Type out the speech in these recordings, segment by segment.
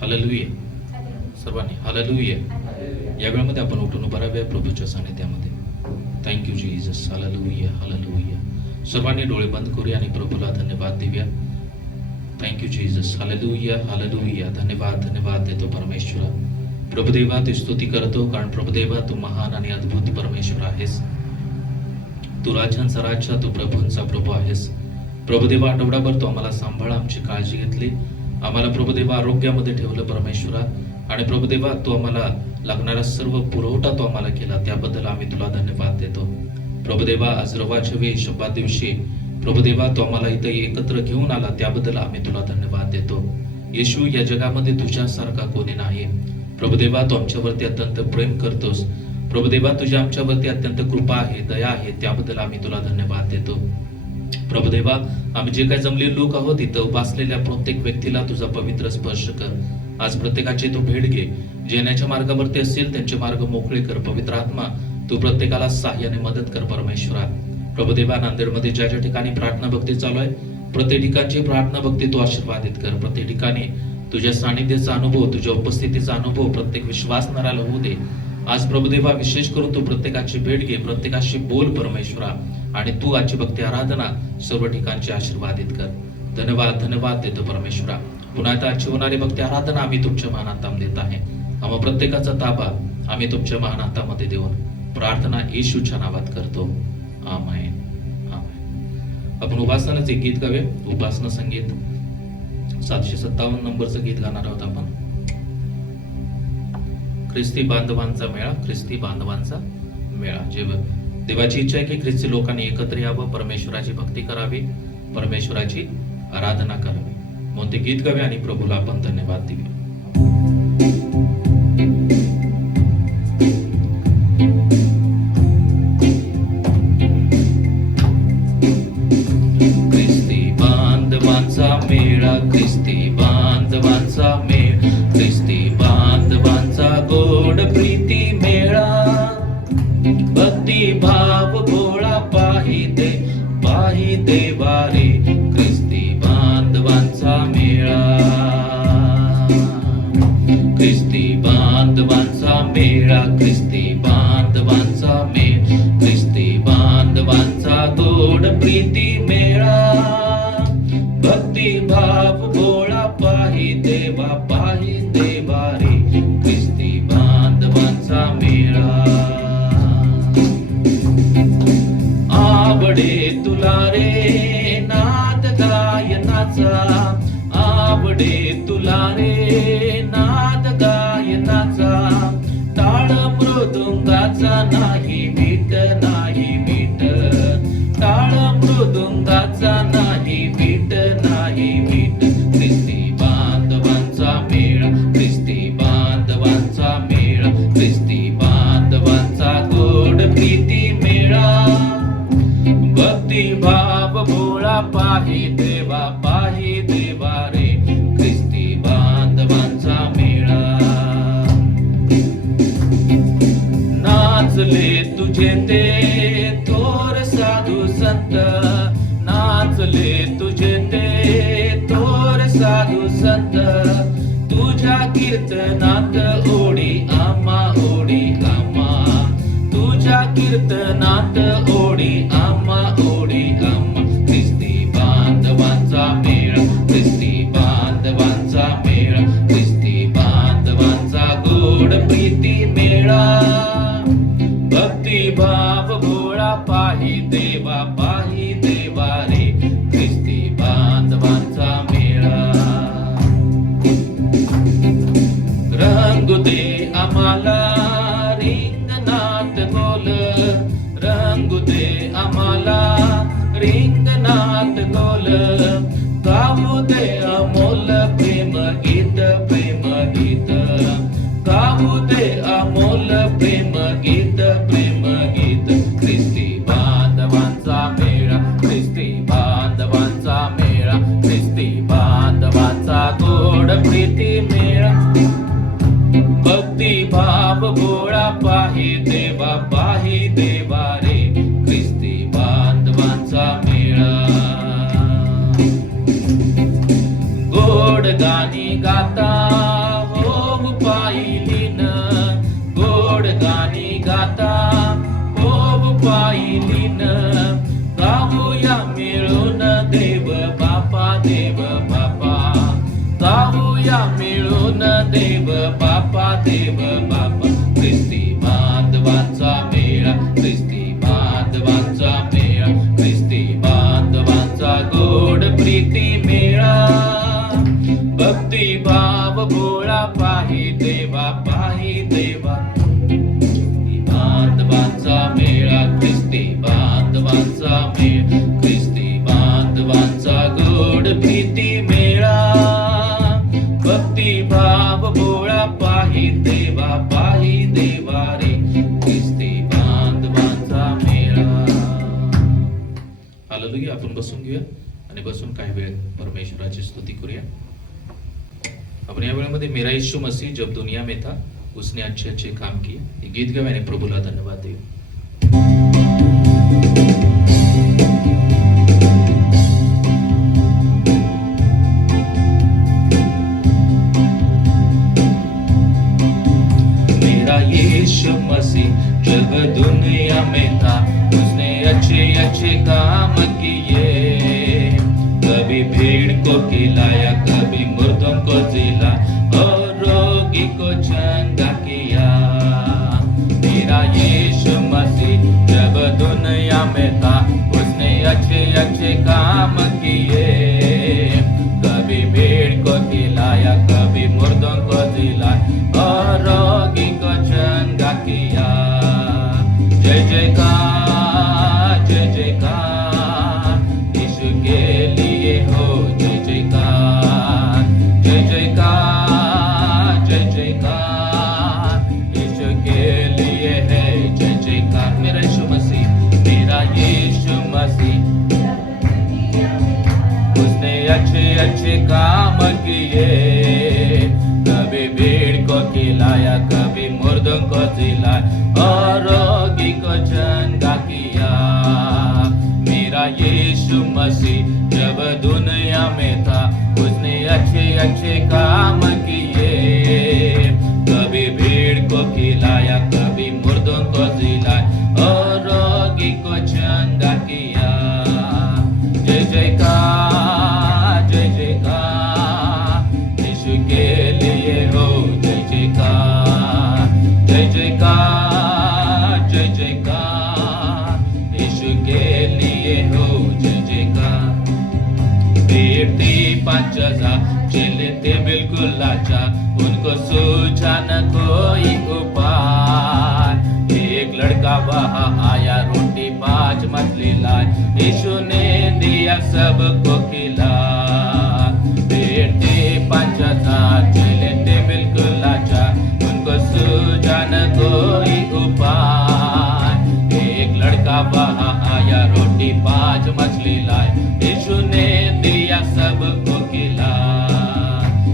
Hallelujah. सर्वांनी hallelujah. या वेळामध्ये आपण उठून उभा राहावे प्रभूच्या सानिध्यामध्ये. Thank you Jesus. हालेलुया हालेलुया. सर्वांनी डोळे बंद करूया आणि प्रभूला धन्यवाद देऊया. Thank you Jesus. हालेलुया हालेलुया. धन्यवाद धन्यवाद देतो परमेश्वरा. प्रभुदेवा तू स्तुती करतो, कारण प्रभुदेवा तू महान आणि अद्भुत परमेश्वर आहेस. तू राजांचा राजा, तू प्रभूंचा प्रभू आहेस. प्रभुदेवा आठवडाभर तू आम्हाला सांभाळा, आमची काळजी घेतली, आम्हाला प्रभुदेवा आरोग्यामध्ये ठेवलं परमेश्वरा. आणि प्रभुदेवा तू आम्हाला लागणारा सर्व पुरवठा तू आम्हाला केला, त्याबद्दल आम्ही तुला धन्यवाद देतो. प्रभुदेवा आज रवाच्या वेळी शब्दात दिवशी प्रभुदेवा तू आम्हाला इथे एकत्र घेऊन आला, त्याबद्दल आम्ही तुला धन्यवाद देतो. येशू, या जगामध्ये तुझ्यासारखा कोणी नाही. प्रभुदेवा तू आमच्यावरती अत्यंत प्रेम करतोस. प्रभुदेवा तुझ्या आमच्यावरती अत्यंत कृपा आहे, दया आहे, त्याबद्दल आम्ही तुला धन्यवाद देतो. प्रभुदेवा आम्ही जे काही जमलेले लोक आहोत इथं उपासलेल्या प्रत्येक व्यक्तीला तुझा पवित्र स्पर्श कर. आज प्रत्येकाची तू भेट घे. जे येण्याच्या मार्गावरती असतील त्यांचे मार्ग मोकळे कर. पवित्र आत्मा तू प्रत्येकाला सहाय्याने मदत कर परमेश्वरा. प्रभुदेवा नांदेडमध्ये ज्या ज्या ठिकाणी प्रार्थना भक्ती चालू आहे, प्रत्येक ठिकाणची प्रार्थना भक्ती तू आशीर्वादित कर. प्रत्येक ठिकाणी तुझ्या सानिध्याचा अनुभव, तुझ्या उपस्थितीचा अनुभव प्रत्येक विश्वासणाऱ्याला होऊ दे. आज प्रभुदेवा विशेष करून तू प्रत्येकाची भेट घे, प्रत्येकाशी बोल परमेश्वरा. आणि तू आजची भक्ती आराधना सर्व ठिकाणची आशीर्वादित कर. धन्यवाद धन्यवाद देतो परमेश्वरा. पुन्हा आता आजची होणारी भक्ती आराधना आम्ही तुमच्या महान हातामध्ये देत आहे. आम्हा प्रत्येकाचा ताबा आम्ही तुमच्या महान हातामध्ये देऊन प्रार्थना येशूच्या नावात करतो. आमेन आमेन. आपण उपासनाचे गीत गावे. उपासना संगीत 757 नंबरचं गीत गाणार आहोत आपण. ख्रिस्ती बांधवांचा मेळा. ख्रिस्ती बांधवांचा मेळा. जेव्हा देवाची इच्छा आहे की ख्रिस्ती लोकांनी एकत्र यावं, परमेश्वराची भक्ती करावी, परमेश्वराची आराधना करावी. म्हणून ते गीत गावे आणि प्रभूला आपण धन्यवाद देऊया. ख्रिस्ती बांधवांचा मेळा, ख्रिस्ती बांधवांचा मेळ, ख्रिस्ती बांधवांचा गोड प्रीती मेळा. भक्ती भाव भोळा पाही देवारे, ख्रिस्ती बांधवांचा मेळा. ख्रिस्ती बांधवांचा मेळा, ख्रिस्ती बांधवांचा मेळ, ख्रिस्ती बांधवांचा गोड प्रीती मेळा. भक्ती भाव भोळा पाही देवारे, ख्रिस्ती बांधवांचा मेळा. आवडे तुला रे नाद गायनाचा, आवडे तुला रे नाद गायनाचा. टाळ मृदुंगाचा नाही मीठ, नाही मीठ. टाळ मृदुंगाचा नाही मीठ, नाही मीठ. ख्रिस्ती बांधवांचा मेळा, ख्रिस्ती बांधवांचा मेळा, ख्रिस्ती बांधवांचा गोड प्रीती मेळा. भक्ती भाव भोळा पाही देवारे, ख्रिस्ती बांधवांचा मेळा. नाचले तुझे ते थोर साधू संत, नाचले तुझे ते थोर साधू संत. तुझ्या कीर्तनात ओढी आम्हा, ओढी आम्हा. तुझ्या कीर्तनात ओढी आम्हा, ओढी आम्हा. ख्रिस्ती बांधवांचा मेळा, ख्रिस्ती बांधवांचा मेळा, ख्रिस्ती बांधवांचा गोड प्रीती मेळा. भक्ती भाव भोळा पाही देवारे, ख्रिस्ती बांधवांचा मेळा. रंग दे आम्हाला रिंगणात गोल, रंग दे आम्हाला रिंगणात गोल. गाऊ दे अमोल प्रेम गीत, प्रेम जाऊया मिळून देव बापा ख्रिस्ती बांधवांचा मेळा, ख्रिस्ती बांधवांचा मेळा, ख्रिस्ती बांधवांचा गोड प्रीती मेळा. भक्ती भाव भोळा पाही देवा बांधवांचा मेळा, ख्रिस्ती बांधवांचा मेळा, ख्रिस्ती बांधवांचा गोड प्रीती मेळा. भक्ती भाव भोळा पाही देवा रे, ख्रिस्ती बांधवांचा मेळा. हालेलुया. आपण बसून घेऊया आणि बसून काही वेळ परमेश्वराची स्तुती करूया. आपण या वेळेमध्ये मेरा यीशु मसीह जब दुनिया में था उसने अच्छे अच्छे काम किए, ये गीत गाया मैंने प्रभुला धन्यवाद देव. मेरा यीशु मसीह जब दुनिया में था उसने अच्छे अच्छे काम किए. कभी भीड़ को खिलाया, कभी मुर्दों को जिला और रोगी को चंगा किया. मेरा यीशु मसीह जब दुनिया में था उसने अच्छे अच्छे काम किए. कभी भीड़ को खिलाया, कभी मुर्दों को जिलाया और रोगी को चंगा किया. जय जयकार, जय जयकार यीशु के लिए हो, जय जयकार, जय जयकार, जय जयकार यीशु के लिए है, जय जयकार. मेरा यीशु मसीह, मेरा यीशु मसीह उसने अच्छे अच्छे काम किए. कभी भीड़ को खिलाया, कभी मुर्दों को जिलाया और रोगी को चंगा किया. मेरा यीशु मसीह जब दुनिया में था उसने अच्छे अच्छे काम किए. कभी भीड़ को खिलाया, कभी मुर्दों को जिलाया और रोगी को चंगा किया. जय जयकार, जय जयकार यीशु के लिए हो, जय जयकार, जय जयकार, जय जयकार यीशु के लिए हो, जय जयकार. भीड़ थी 5,000 चेले थे बिल्कुल लाचार, उनको सूझा न कोई उपाय. एक लड़का वहाँ आया, रोटी 5 मछली लाए, यीशु ने दिया सबको खिला. भीड़ थी 5,000 चेले थे बिल्कुल लाचार, उनको सूझा न कोई उपाय. एक लड़का वहाँ आया, रोटी 5 मछली लाए, यीशु ने दिया सबको खिला.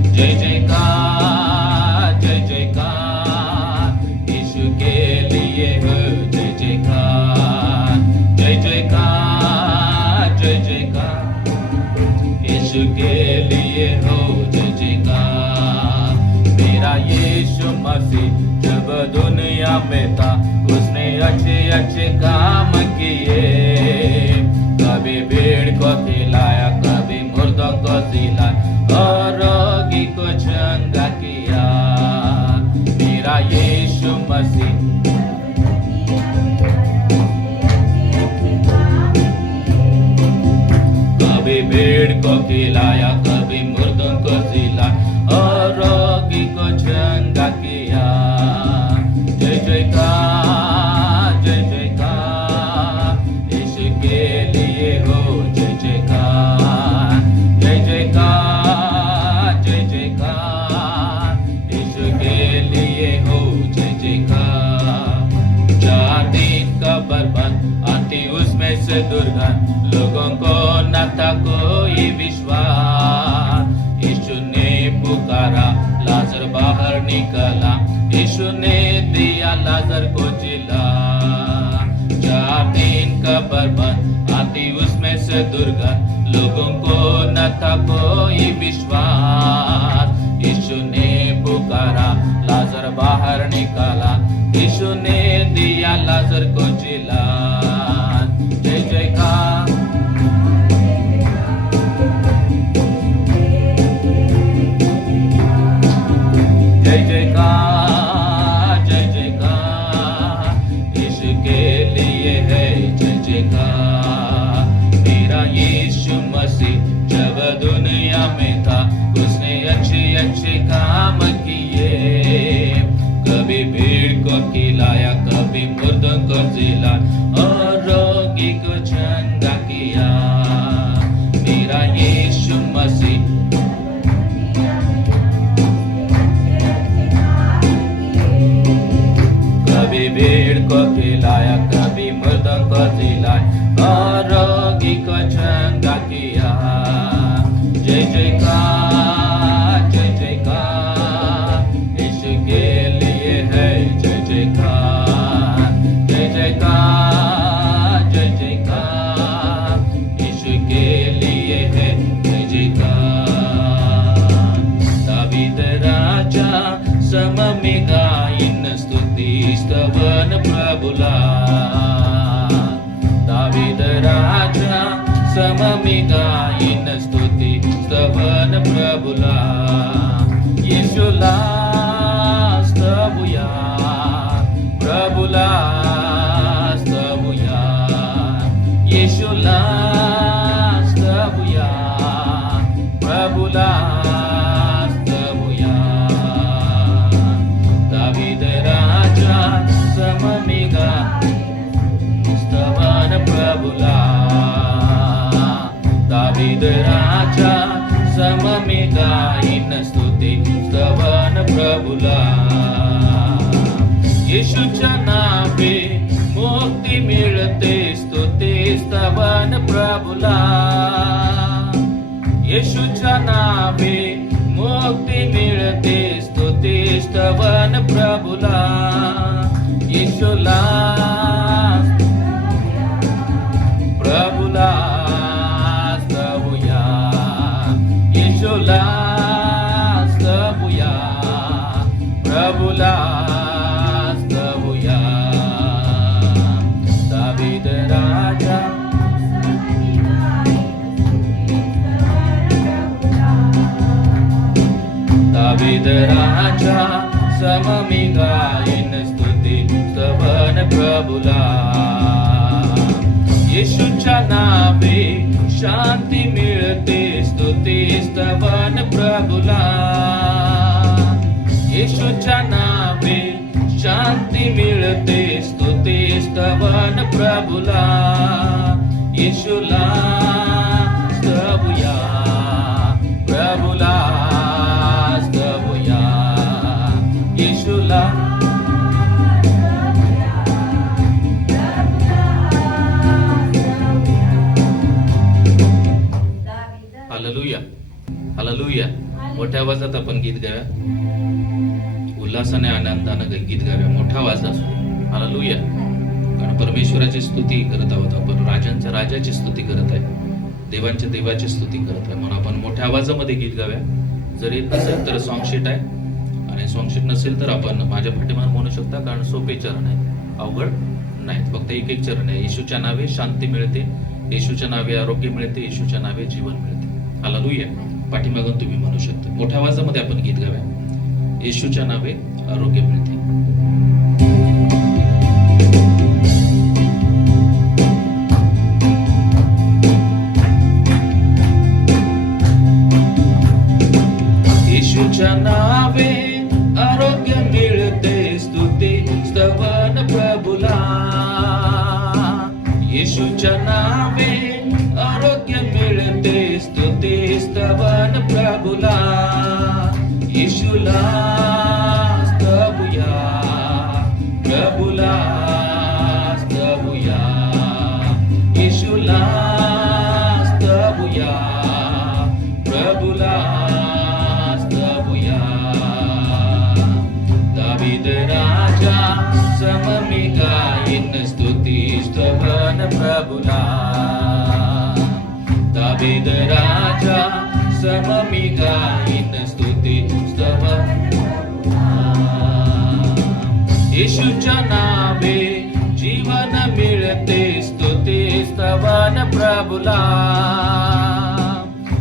जय जयकार, जय जयकार यीशु के लिए हो, जय जयकार, जय जयकार, जय जयकार यीशु के लिए हो, जय जयकार. मेरा यीशु मसीह जब दुनिया में था उसने अच्छे अच्छे काम किए. कभी भीड़ को खिलाया, कभी मुर्दों को जिलाया और रोगी को चंगा किया. मेरा यीशु मसीह कभी भीड़ को खिलाया, कभी मुर्दों को जिलाया और रोगी को चंगा किया. जय जयकार, जय जयकार यीशु के लिए हो, जय जयकार, जय जयकार, जय जयकार यीशु के लिए हो, जय जयकार. 4 दिन का बर्बाद आती उसमें से दुर्गंध, लोगों को न था कोई विश्वास. यीशु ने पुकारा, लाजर बाहर निकला, यीशु ने दिया लाजर को जिला. 4 दिन का बर्बाद आती उसमें से दुर्गंध, लोगों को न था कोई विश्वास. यीशु ने पुकारा, लाजर बाहर निकाला, यीशु ने दिया लाजर को जिला. जय जयकार, जिला औरोगिक चंगा किया मेरा यीशु मसीह। कभी भीड़ को खिलाया, कभी मुर्दों को जिलाया, औरोगिक चंगा किया। जय जयकार, जय जयकार, यीशु के लिए है जय जयकार, जय जयकार, जय जयकार, यीशु के लिए है जय जयकार। दावीद राजा सममी गायन स्तुती स्तवन प्रभुला, दावीद राजा सममी गायन स्तुती स्तवन प्रभुला। येशूला स्तवूया, प्रभुला स्तवूया, येशूला स्तवूया, प्रभुला स्तवूया। दावीद राजा सममी गायन स्तवन प्रभुला, दावीद राजा सममी गायन स्तुती स्तवन प्रभुला। येशूच्या नावे मुक्ती मिळते स्तुती स्तवन प्रभुला, येशूच्या नावे मुक्ती मिळते स्तुती स्तवन प्रभुला। येशूला प्रभुला स्तवूया, येशूला स्तवूया, प्रभुला स्तवूया। दावीद राजा दावीद राजा सममी गायन स्तुती स्तवन प्रभुला। येशूच्या नावे शांती मिळते स्तुती स्तवन प्रभुला, येशूच्या नावे शांती मिळते स्तुती स्तवन प्रभुला। येशूला स्तवूया, प्रभुला स्तवूया, येशूला हालेलुया, हालेलुया। मोठ्या आवाजात आपण गीत गाव्या, उल्हासाने आनंदाने गीत गाव्या, मोठा आवाज असू। हालेलुया। कारण परमेश्वराची स्तुती करत आहोत आपण, राजांच्या राजाची स्तुती करत आहे, देवांच्या देवाची स्तुती करत आहे, म्हणून आपण मोठ्या आवाजामध्ये गीत गाव्या। जर येत नसेल तर सॉंगशीट आहे, आणि सॉंगशीट नसेल तर आपण माझ्या पाठीमागे म्हणू शकता, कारण सोपे चरण आहे, अवघड नाहीत, फक्त एक एक चरण आहे। येशूच्या नावे शांती मिळते, येशूच्या नावे आरोग्य मिळते, येशूच्या नावे जीवन मिळते। हालेलुया। पाठीमागून तुम्ही म्हणू शकता, मोठ्या आवाजामध्ये आपण गीत गाव्या, येशूच्या नावे आरोग्य मिळते। येशूच्या नावे आरोग्य मिळते स्तुती स्तवन प्रभुला, येशूच्या नावे आरोग्य मिळते स्तुती स्तवन प्रभुला। येशूला स्तवूया, प्रभुला स्तवूया, येशूला स्तवूया, प्रभुला स्तवूया। दावीद राजा सममी गायन स्तुती स्तवन प्रभुला, दावीद राजा सममी गायन स्तुती स्तवन। येशूच्या नावे जीवन मिळते स्तुती स्तवन प्रभुला,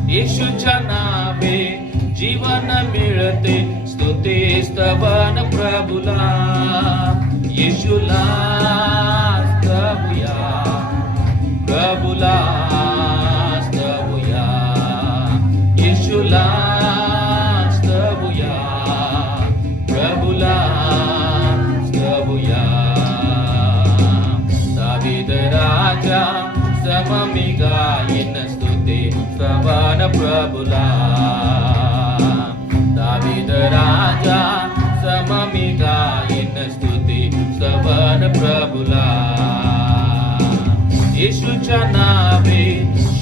येशूच्या नावे जीवन मिळते स्तुती स्तवन प्रभुला। येशूला स्तवूया, प्रभुला स्तवूया, येशूला स्तवूया, प्रभुला स्तवूया। प्रभुला. दावीद राजा सम मी गाईन स्तुती स्तवन प्रभुला. येशूच्या नावे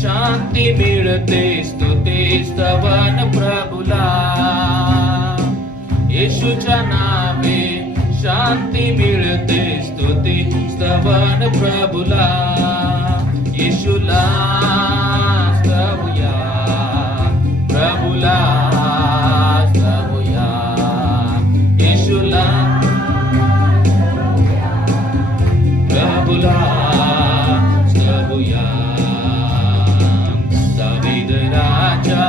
शांती मिळते स्तुती स्तवन प्रभुला. येशूच्या नावे शांती मिळते स्तुती स्तवन प्रभुला. येशूला स्तवूया प्रभुला स्तवूया. येशूला प्रभुला स्तवूया. दावीद राजा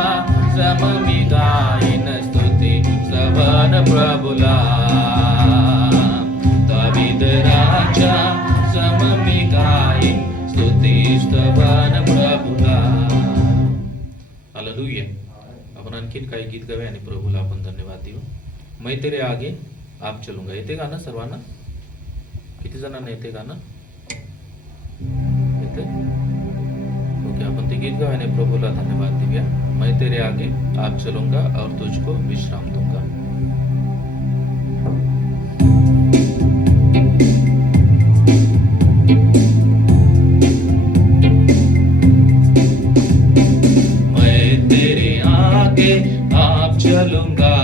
सम मी गाईन स्तुती स्तवन प्रभुला. दावीद राजा सम मी गाईन स्तुती स्तवन प्रभुला. हालेलुया. आपण आणखीन काही गीत गावे आणि प्रभूला आपण धन्यवाद देऊ. मैं तेरे आगे आप चलूंगा. येते गाणं सर्वांना? किती जणांना येते गाणं? येते? ओके, आपण ते गीत गावे आणि प्रभूला धन्यवाद देऊया. मैं तेरे आगे आप चलूंगा और तुझको विश्राम दूंगा. आप चलूंगा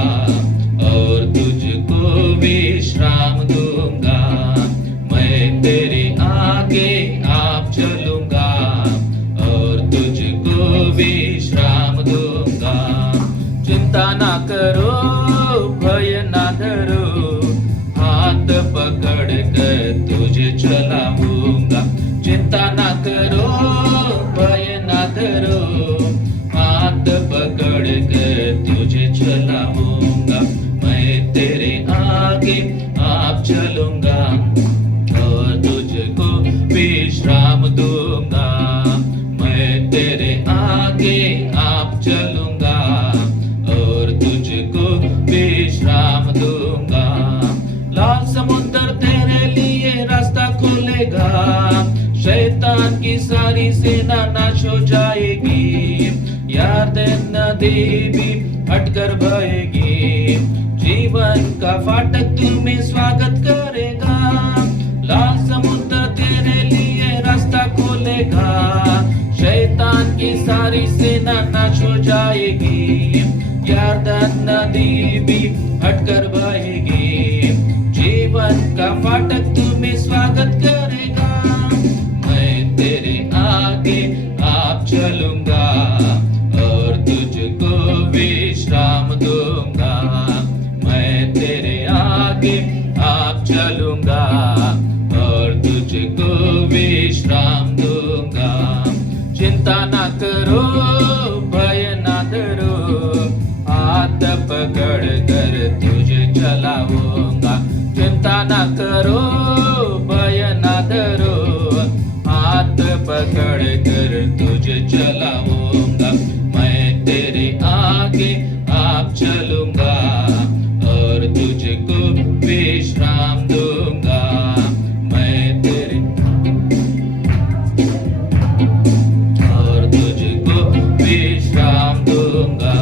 और तुझको विश्राम दूंगा. मैं तेरे आगे आप चलूंगा और तुझको विश्राम दूंगा. चिंता ना करो भय ना धरो, हाथ पकड़ कर तुझे चलाऊंगा. चिंता ना करो भय ना धरो, हाथ पकड़ कर तुझे चलाऊंगा. मैं तेरे आगे आप चलूंगा और तुझको विश्राम दूंगा. मैं तेरे आगे आप चलूंगा और तुझको विश्राम दूंगा. लाल समुद्र तेरे लिए रास्ता खोलेगा, शैतान की सारी सेना नाश हो जाएगी. यरदन नदी भी हटकर बहेगी, जीवन का फाटक तुम्हें स्वागत करेगा. लाल समुद्र तेरे लिए रास्ता खोलेगा, शैतान की सारी सेना नाश हो जाएगी. यरदन नदी भी हटकर बहेगी, जीवन का फाटक तुम्हें स्वागत करेगा. मैं तेरे आगे आप चलूंगा और तुझको विश्राम दूंगा. मैं तेरे आगे आप चलूंगा और तुझको विश्राम दूंगा. चिंता ना करो भय ना डरो, हाथ पकड़ कर तुझे चलाऊंगा. चिंता ना करो भय ना डरो, हाथ पकड़ कर तुझे चलाऊंगा. मैं तेरे आगे आप चलूंगा और तुझको विश्राम दूंगा. मैं तेरे और तुझको विश्राम दूंगा.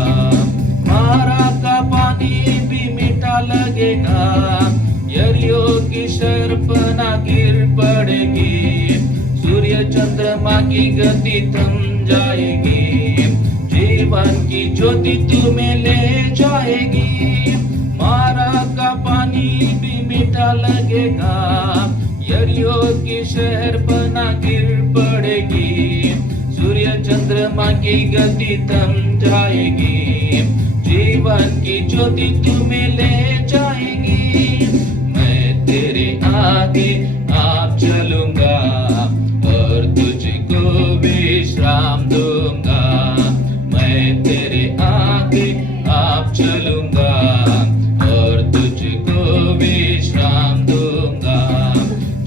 मारा का पानी भी मीठा लगेगा, यरियो की शर्पणा गिर पड़ेगी. सूर्य चंद्रमा की गति थम जाएगी, जीवन की ज्योति तुम्हें ले जाएगी. मारा का पानी भी मीठा लगेगा, यरियो की शहरपना गिर पड़ेगी. सूर्य चंद्रमा की गति थम जाएगी, जीवन की ज्योति तुम्हें ले जाएगी. मैं तेरे आगे आप चलूंगा और तुझको विश्राम दूंगा. मैं तेरे आगे आप चलूंगा और तुझको विश्राम दूंगा.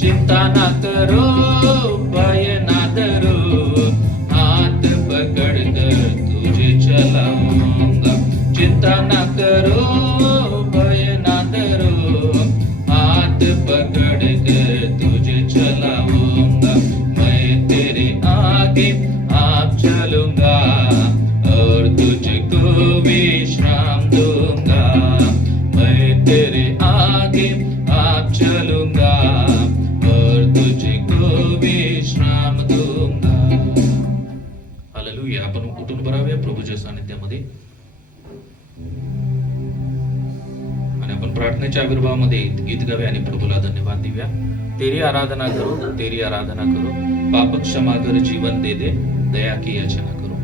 चिंता ना करो भय ना डरो, हाथ पकड़ कर तुझे चलाऊंगा. चिंता ना करो भय सानिध्यामध्ये. आणि आपण प्रार्थनेच्या आविर्भावामध्ये गीत गावे आणि प्रभूला धन्यवाद देऊया. तेरी आराधना करो, तेरी आराधना करो, पाप क्षमा कर, जीवन दे दे, दया की याचना करो.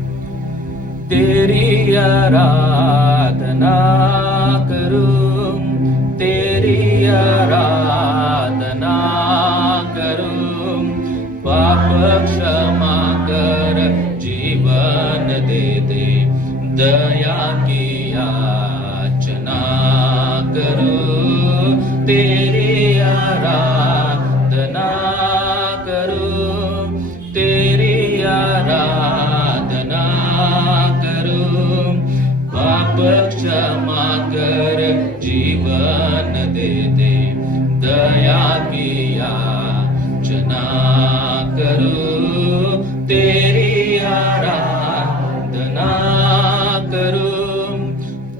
तेरी आराधना करूं, तेरी आराधना करूं, पाप क्षमा कर, जीवन दे दे, दया की याचना करूं. तेरी आराधना करूं, तेरी आराधना करूं, पाप क्षमा कर, जीवन दे दे, दया की याचना करूं. तेरी आराधना करूं.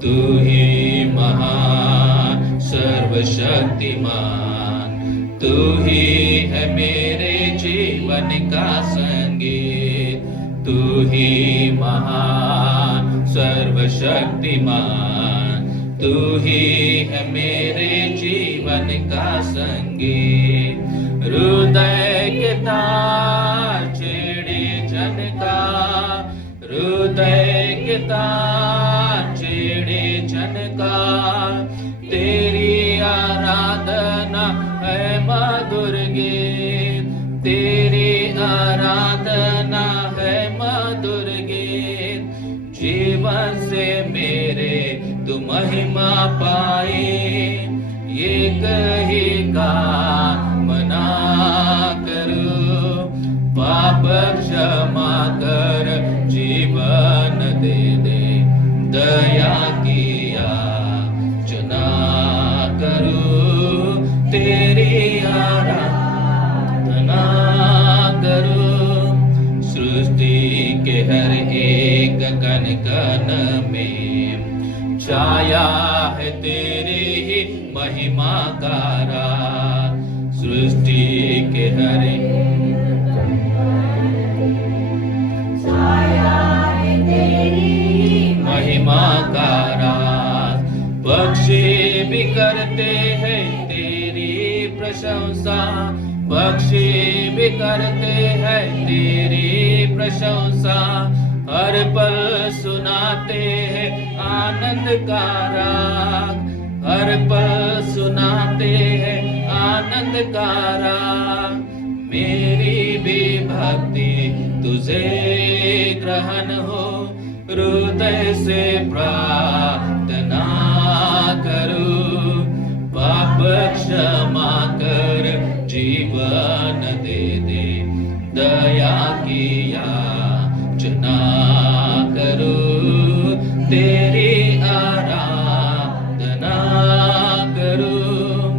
तू ही महान सर्वशक्तिमान, तू ही है मेरे जीवन का संगीत. तू ही महान सर्वशक्तिमान, तू ही है मेरे जीवन का संगीत. हृदय के तार छेड़े जनका, हृदय के तार छेड़े जनका, तेरी आराधना है मधुर गीत, तेरी आराधना है मधुर गीत. जीवन से मेरे तू महिमा पाए, ये कही कामना करूं. पाप क्षमा कर, जीवन दे दे, दया की याचना करूं. तेरी आराधना करूं. सृष्टि के हर एक कण कण में छाया है तेरी ही महिमा का राज. सृष्टि के हर महिमा का राज. पक्षी भी करते हैं तेरी प्रशंसा, पक्षी भी करते हैं तेरी प्रशंसा. हर पल सुनाते हैं आनंद का राग, हर पल सुनाते हैं आनंद का राग. मेरी भी भक्ति तुझे ग्रहण हो, हृदय से प्रार्थना करूं. पाप क्षमा कर, जीवन दे दे, दया की याचना करूं. तेरी आराधना करूं.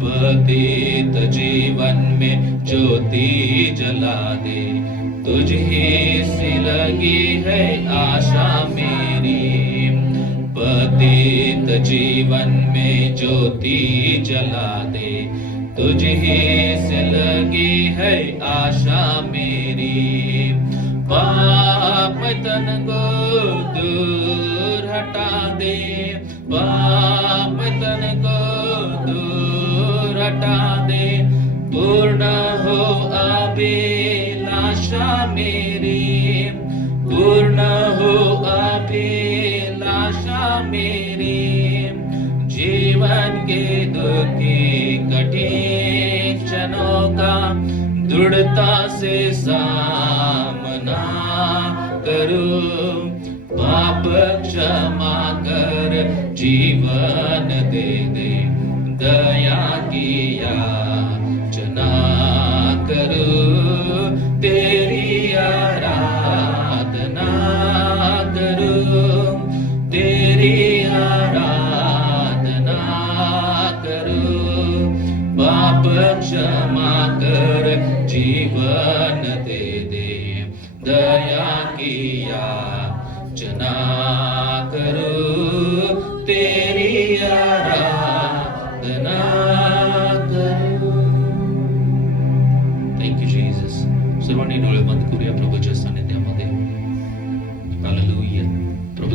पतित जीवन में ज्योति जला दे, तुझे सी लगी है आशा मेरी. पतित जीवन में ज्योति जला दे, तुझे से लगी है आशा मेरी. पाप तन को दूर हटा दे, पाप तन को दूर हटा दे. पूर्ण हो अभिलाषा मेरी, पूर्ण हो अभिलाषा मेरी. जीवन के दुखी कठिन क्षणों का दृढ़ता से सामना करूं. पाप क्षमा कर, जीवन दे दे, दया की याचना करूं. तेरी आराधना करूं, तेरी आराधना करूं. पाप क्षमा कर, जीवन दे दे, दया की याचना करूं. तेरी आराधना करूं. Thank you Jesus. सर्वांनी डोळे बंद करूया प्रभूच्या सानिध्यामध्ये. हालेलुया.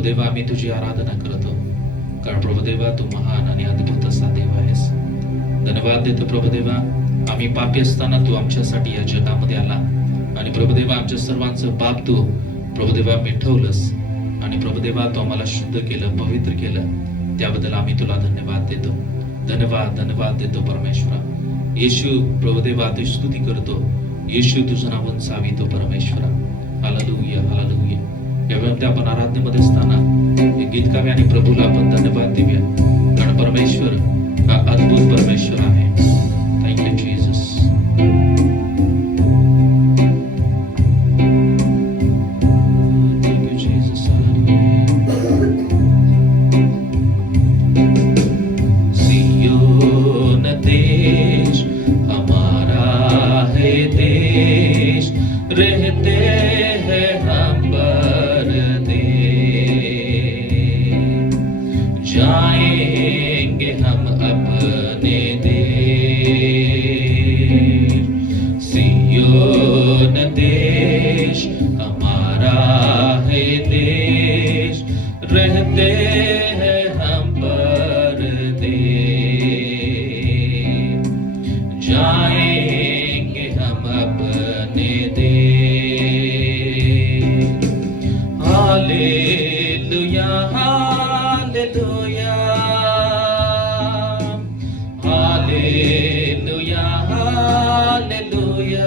प्रभुदेवा आम्ही तुझी आराधना करतो, कारण प्रभुदेवा तू महान आणि अद्भुत असा देव आहेस. धन्यवाद देतो प्रभुदेवा, आम्ही पापी असताना तू आमच्यासाठी या जगामध्ये आला आणि प्रभुदेवा आमच्या सर्वांचं पाप तू प्रभुदेवा मिटवलंस आणि प्रभुदेवा तू आम्हाला शुद्ध केलं, पवित्र केलं. त्याबद्दल आम्ही तुला धन्यवाद देतो. धन्यवाद देतो परमेश्वरा. येशू प्रभुदेवा तुझी स्तुती करतो. येशू तुझं नाव उंचावितो परमेश्वरा. Hallelujah hallelujah. यावेळी आपण आराधनेमध्ये असताना हे गीत गावे आणि प्रभूला आपण धन्यवाद देऊया, कारण परमेश्वर हा अद्भुत परमेश्वर आहे. Thank you Jesus. रहते हैं हम परदेश, जाएंगे हम अपने देश. सियोन देश हमारा है देश, रहते हैं हम परदेश, जाएंगे हम अपने देश. हालेलुया हालेलुया हालेलुया हालेलुया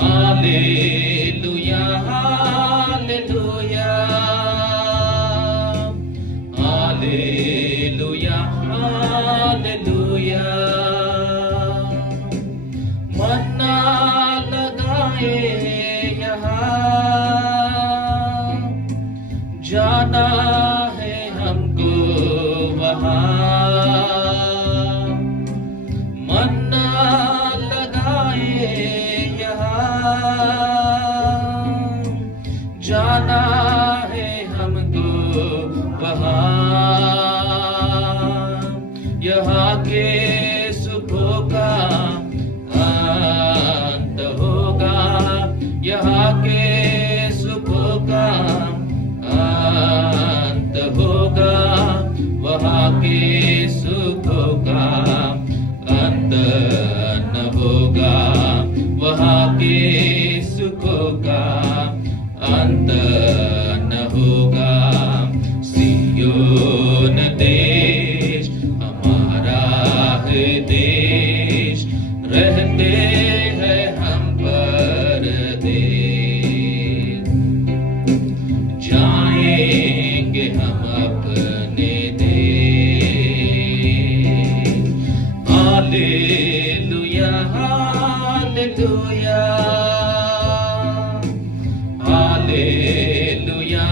हालेलुया हालेलुया हालेलुया हालेलुया. मन्ना लगाए जाना है हमको वहाँ, मन्ना लगाए यहाँ, जाना है हमको वहाँ. यहाँ के सुखों का अंत होगा, यहाँ के सुखों का अंत होगा, वहाँ के सुखों का अंत न होगा, वहाँ के सुखों का अंत न होगा. सियोन देश हमारा है देश, रहते हैं हम परदेश, जाएंगे हम अपने देश. हालेलुया हालेलुया हालेलुया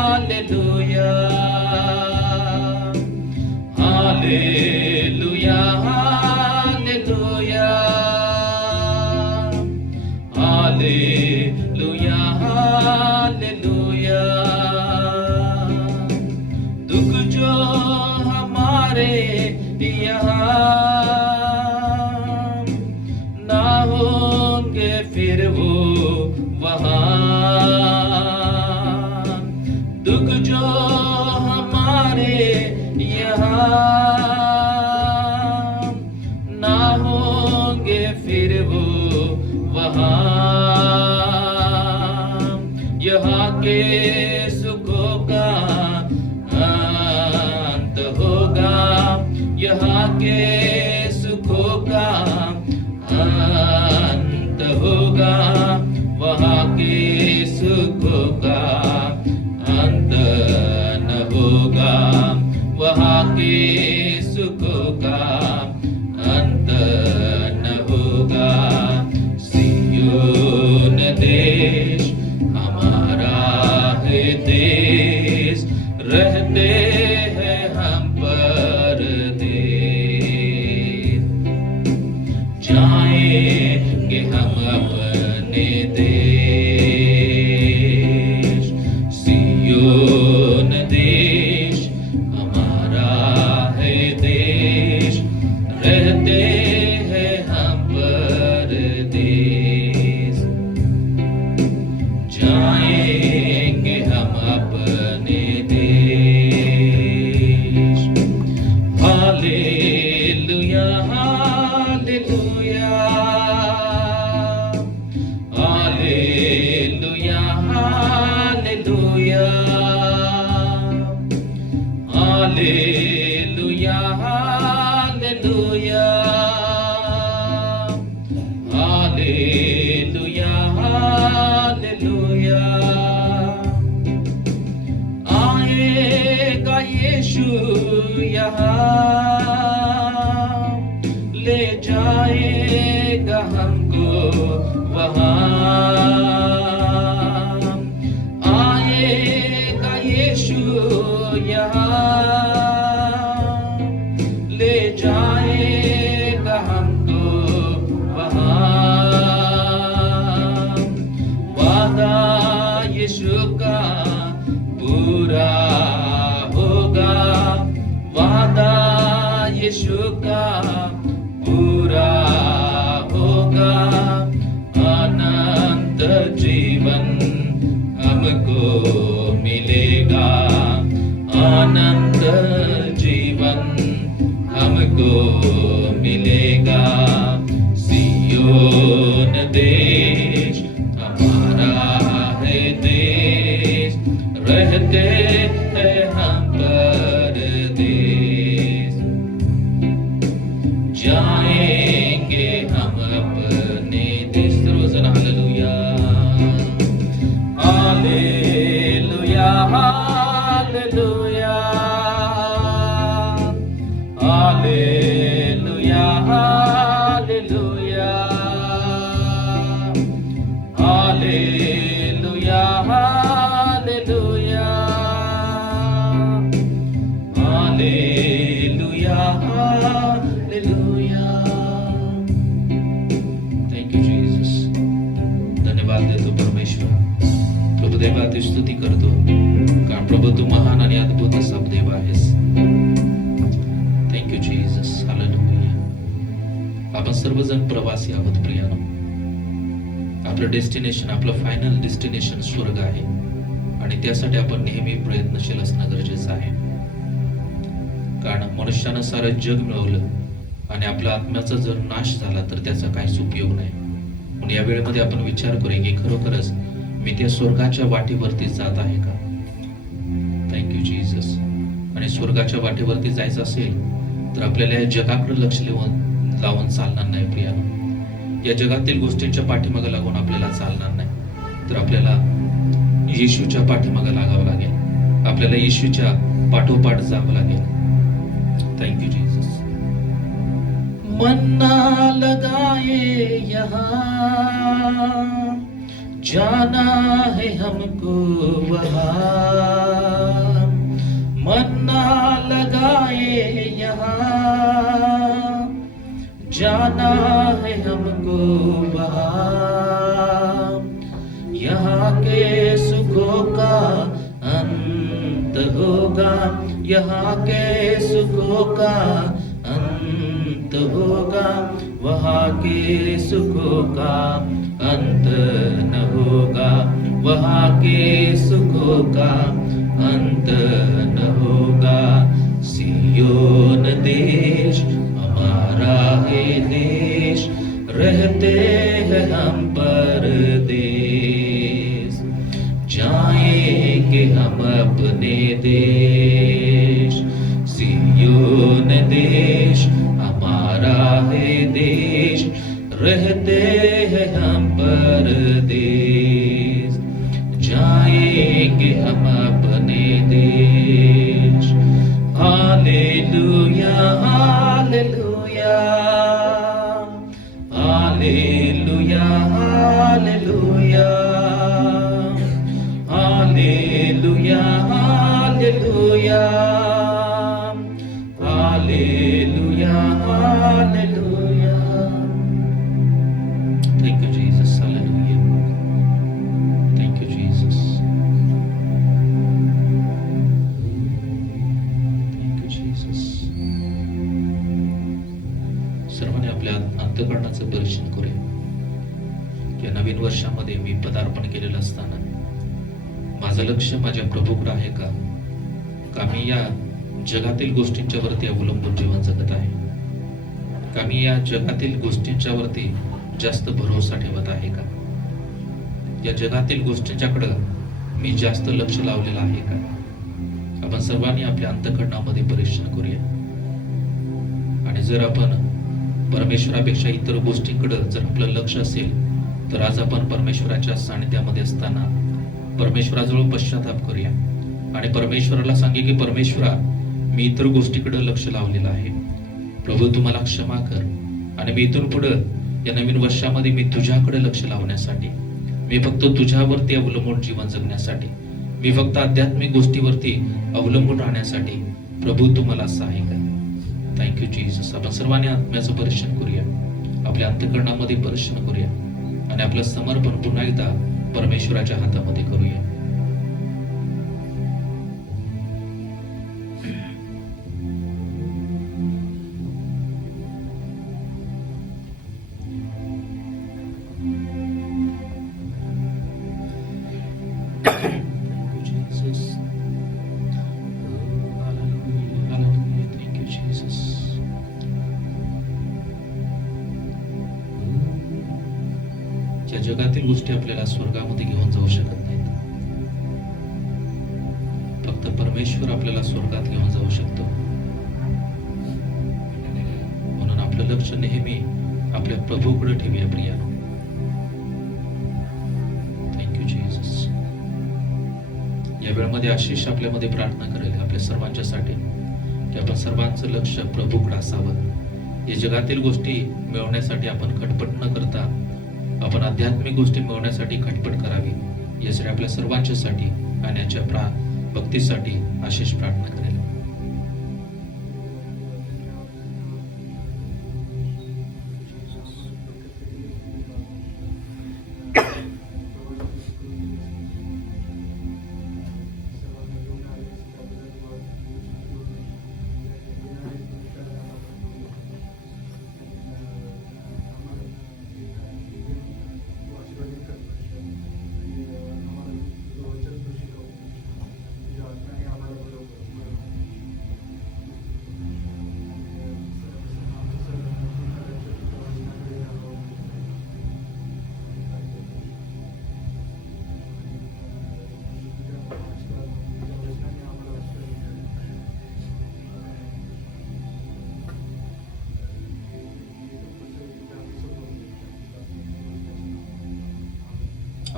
हालेलुया हालेलुया हालेलुया हालेलुया हालेलुया. दुख जो हमारे यहाँ ना होंगे फिर वो वहाँ, दुख जो हमारे यहाँ ना होंगे फिर वो वहाँ. यहाँ के सुखों का अंत होगा, यहाँ के सुखों का अंत होगा, वहाँ के सुखों का अंत न होगा, वहाँ के सुखों का अंत न होगा. सियोन देश हमारा है देश, रहते हैं हम परदेश, जाएंगे हम अपने देश. सियोन देश हमारा है देश, रहते हैं हम परदेश, जाएंगे हालेलुया हालेलुया हालेलुया हालेलुया आएगा यीशु यहाँ ले जाएगा हमको वहाँ आएगा यीशु यहाँ ले जाएगा हमको वहाँ वादा यीशु का पूरा होगा वादा यीशु का पूरा होगा अनंत जीवन हमको मिलेगा अनंत जीवन हमको मिलेगा सियोन देश हमारा है देश रहते हैं हम परदेश जाएंगे हम अपने देश रोज़न हालेलुया हालेलुया हालेलुया हालेलुया हालेलुया हालेलुया हालेलुया हालेलुया हालेलुया थैंक यू जीसस धन्यवाद देतो परमेश्वर प्रभू देवाची स्तुती करतो कारण प्रभू तू महान आणि अद्भुत असा देव आहेस थँक यू जीसस हालेलुया आपण सर्वजण प्रवासी आहोत प्रियानो आपलं डेस्टिनेशन आपलं फायनल डेस्टिनेशन स्वर्ग आहे आणि त्यासाठी आपण नेहमी प्रयत्नशील असणं गरजेचं आहे कारण मनुष्यानं सारं जग मिळवलं आणि आपल्या आत्म्याचा जर नाश झाला तर त्याचा काहीच उपयोग नाही म्हणून या वेळेमध्ये आपण विचार करूया की खरोखरच मी त्या स्वर्गाच्या वाटेवरती जात आहे का थँक्यू जीसस आणि स्वर्गाच्या वाटेवरती जायचं असेल तर आपल्याला या जगाकडे लक्ष लावून चालणार नाही प्रियानो या जगातील गोष्टींच्या पाठीमागे लागून आपल्याला चालणार नाही तर आपल्याला येशूच्या पाठीमागे लागावं लागेल आपल्याला येशूच्या पाठोपाठ जावं लागेल थँक्यू जीसस मन्ना लगाए यहाँ जाना है हमको वहाँ मन्ना लगाए यहाँ जाना है हमको वहाँ यहाँ के सुखों का अंत होगा यहाँ के सुखों का अंत होगा वहाँ के सुखों का अंत न होगा वहाँ के सुखों का अंत न होगा सियोन देश हमारा है देश रहते हैं हम परदेश जाएंगे हम अपने देश सियोन देश हमारा है देश रहते हैं हम परदेश जाएंगे हम अपने देश हालेलुया हालेलुया हालेलुया हालेलुया हालेलुया हालेलुया हालेलुया हालेलुया thank you Jesus hallelujah thank you Jesus thank you Jesus सर्वांनी आपल्या अंतःकरणाचं परीक्षण करूया या नवीन वर्षामध्ये मी पदार्पण केलेलं असताना माझं लक्ष माझ्या प्रभूकडे आहे का मी या जगातील गोष्टींच्या वरती अवलंबून जीवन जगत आहे का मी या जगातील गोष्टींच्या वरती जास्त भरोसा ठेवत आहे का या जगातील गोष्टींच्याकडे मी जास्त लक्ष लावलेलं आहे का आपण सर्वांनी आपल्या अंतःकरणामध्ये परीक्षण करूया. आणि जर आपण परमेश्वरापेक्षा इतर गोष्टींकडे जर आपलं लक्ष असेल तर आज आपण परमेश्वराच्या सानिध्यामध्ये असताना परमेश्वराजवळ पश्चाताप करूया आणि परमेश्वराला सांगे की परमेश्वरा, मी इतर गोष्टीकडे लक्ष लावलेलं आहे. प्रभू, तुम्हाला क्षमा कर आणि मी इथून पुढे या नवीन वर्षामध्ये मी तुझ्याकडे लक्ष लावण्यासाठी, मी फक्त तुझ्यावरती अवलंबून जीवन जगण्यासाठी, मी फक्त आध्यात्मिक गोष्टीवरती अवलंबून राहण्यासाठी प्रभू तुम्हाला सहाय्य कर. Thank you Jesus. आपण सर्वांनी आत्म्याचं परीक्षण करूया, आपल्या अंतःकरणामध्ये परीक्षण करूया आणि आपलं समर्पण पुन्हा एकदा परमेश्वराच्या हातामध्ये करूया. या जगातील गोष्टी आपल्याला स्वर्गामध्ये घेऊन जाऊ शकत नाहीत. फक्त परमेश्वर आपल्याला स्वर्गात घेऊन जाऊ शकतो. म्हणून आपलं लक्ष नेहमी आपल्या प्रभूकडे ठेवूया प्रिया. Thank you Jesus. या वेळेमध्ये आशिष आपल्यामध्ये प्रार्थना करेल आपल्या सर्वांच्यासाठी की आपण सर्वांचं लक्ष प्रभूकडे असावं. या जगातील गोष्टी मिळवण्यासाठी आपण खटपट न करता आपण आध्यात्मिक गोष्टी मिळवण्यासाठी खटपट करावी. यासाठी आपल्या सर्वांच्यासाठी आणि याच्या भक्तीसाठी आशिष प्रार्थना करेल.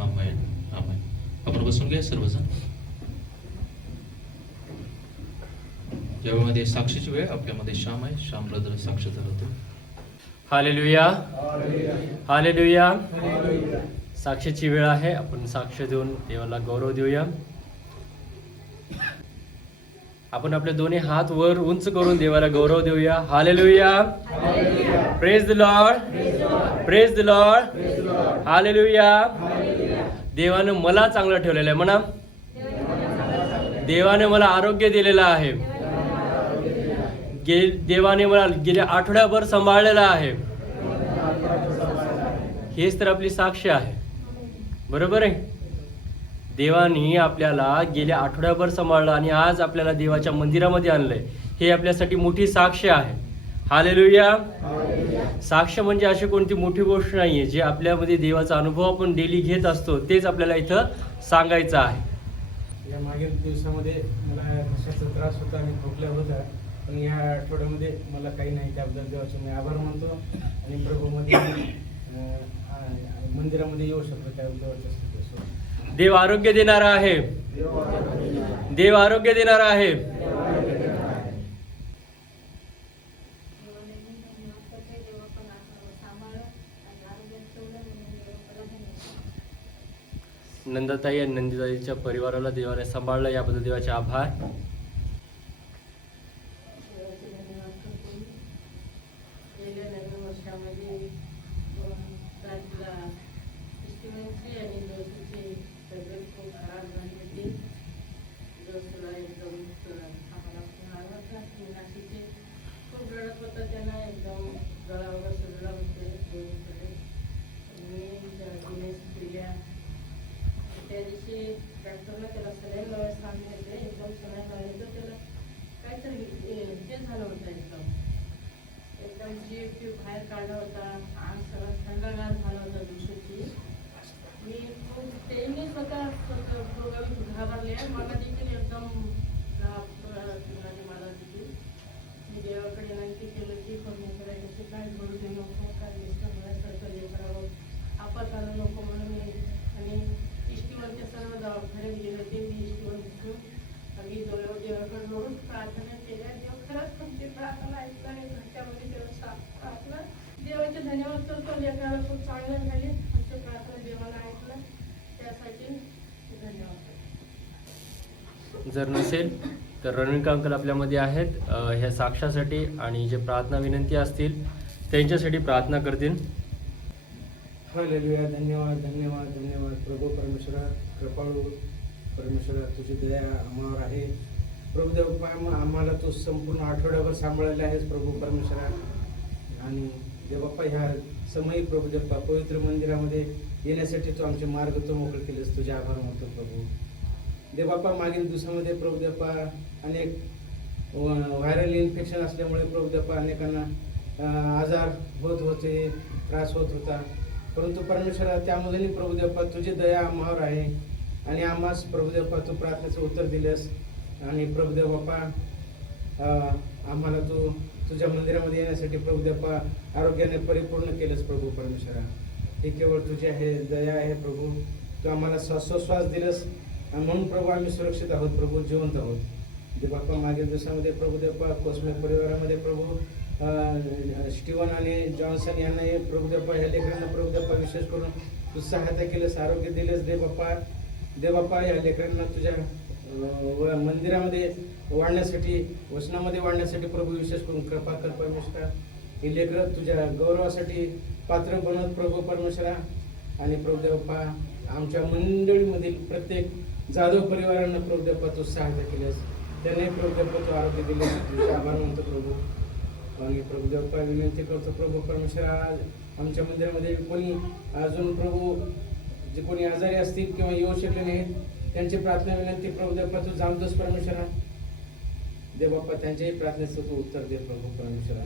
आमेन, आमेन. आपण बसून घ्या सर्वजण. यावेळेमध्ये साक्षीची वेळ आपल्यामध्ये श्याम आहे. श्याम ब्रदर साक्ष धरतो. Hallelujah, hallelujah. साक्षीची वेळ आहे. आपण साक्ष देऊन देवाला गौरव देऊया. आपण आपले दोन्ही हात वर उंच करून देवाला गौरव देऊया. Hallelujah, praise the Lord, praise the Lord, hallelujah. देवाने मला चांगलं ठेवलेलं आहे. म्हणा, देवाने मला आरोग्य दिलेलं आहे. देवाने मला गेल्या आठवड्याभर सांभाळलेलं आहे. हेच तर आपली साक्ष आहे. बरोबर आहे. देवाने आपल्याला गेल्या आठवड्याभर सांभाळलं आणि आज आपल्याला देवाच्या मंदिरामध्ये आणलंय. हे आपल्यासाठी मोठी साक्ष आहे. हालेलुया. साक्ष म्हणजे अशी कोणती मोठी गोष्ट नाहीये. जे आपल्यामध्ये देवाचा अनुभव आपण डेली घेत असतो तेच आपल्याला इथं सांगायचं आहे. या मागील दिवसामध्ये मला घशाचा त्रास होता आणि खोकला होता, पण या आठवड्यामध्ये मला काही नाही. त्याबद्दल देवाचे मी आभार मानतो आणि प्रभूमध्ये मंदिरामध्ये येऊ शकतो. त्याबद्दल देव आरोग्य देणारा आहे. देव आरोग्य देणारा आहे. नंदाताई आणि नंदिताईच्या परिवाराला देवाने सांभाळलं, याबद्दल देवाचे आभार. त्या दिवशी डॉक्टरला त्याला सलाईन लावायला सांगितले. एकदम सलाईन लावायचं त्याला काहीतरी हे झालं होतं. एकदम जीव बाहेर काढला होता. अंग सगळं थंडगार झाला होता दिवशीची. मी खूप त्यांनी स्वतः घाबरले. मला देखील एकदम मागण्या केल्या. देव खरंच तुमची प्रार्थना ऐकला आणि घरच्यामध्ये देव साथ घातला. देवाचे धन्यवाद करतो. लेकराला खूप चांगलं झाले. आमची प्रार्थना देवाला ऐकलं, त्यासाठी धन्यवाद. जर नसेल तर रणविका अंकल आपल्यामध्ये आहेत, ह्या साक्षासाठी आणि जे प्रार्थना विनंती असतील त्यांच्यासाठी प्रार्थना करतील. हालेलुया. धन्यवाद धन्यवाद धन्यवाद प्रभू परमेश्वरा, कृपाळू परमेश्वरा, तुझी दया आम्हावर आहे. प्रभू देव, आम्हाला तू संपूर्ण आठवड्याभर सांभाळलेला आहेस प्रभू परमेश्वरा. आणि देवबाप्पा ह्या समयी प्रभू देवप्पा पवित्र मंदिरामध्ये येण्यासाठी तू आमचे मार्ग तू मोकळे केलेस. तुझे आभार मानतो प्रभू देवबाप्पा. मागील दिवसामध्ये प्रभू देवप्पा अनेक व्हायरल इन्फेक्शन असल्यामुळे प्रभू देवप्पा अनेकांना आजार होत होते, त्रास होत होता. परंतु परमेश्वरा, त्यामध्ये प्रभू देवप्पा तुझी दया आम्हावर आहे आणि आम्हास प्रभू देवप्पा तू प्रार्थनेचं उत्तर दिलंस. आणि प्रभू देवबाप्पा आम्हाला तू तुझ्या मंदिरामध्ये येण्यासाठी प्रभू देवप्पा आरोग्याने परिपूर्ण केलंस प्रभू परमेश्वरा. हे केवळ तुझी आहे दया आहे प्रभू. तू आम्हाला श्वासोश्वास दिलंस आणि म्हणून प्रभू आम्ही सुरक्षित आहोत प्रभू, जिवंत आहोत. देवबाप्पा मागील दिवसामध्ये प्रभू देवप्पा कोस्मिक परिवारामध्ये प्रभू स्टीवन आणि जॉन्सन यांना प्रभू देवप्पा ह्या लेकरांना प्रभू देवप्पा विशेष करून तू सहायता केलंस, आरोग्य दिलेस देवबाप्पा. देवबाप्पा या लेकरांना तुझ्या मंदिरामध्ये वाढण्यासाठी, वचनामध्ये वाढण्यासाठी प्रभू विशेष करून कृपा कर परमेश्वरा. ही लेकरं तुझ्या गौरवासाठी पात्र बनत प्रभू परमेश्वरा. आणि प्रभू देवप्पा आमच्या मंडळीमधील प्रत्येक जाधव परिवारांना प्रभू देवप्पा तू सहायता केल्यास, त्यांनाही प्रभू देवप्पा तू आरोग्य दिलेस. तुझे आभार मानतो प्रभू. आणि प्रभू देवप्पा विनंती करतो प्रभू परमेश्वरा, आमच्या मंदिरामध्ये कोणी अजून प्रभू जे कोणी आजारी असतील किंवा येऊ शकले नाहीत त्यांची प्रार्थना विनंती प्रभू देवप्पा तू जाणतोस परमेश्वरा. देवबाप्पा त्यांच्याही प्रार्थनेचं तू उत्तर दे प्रभू परमेश्वरा.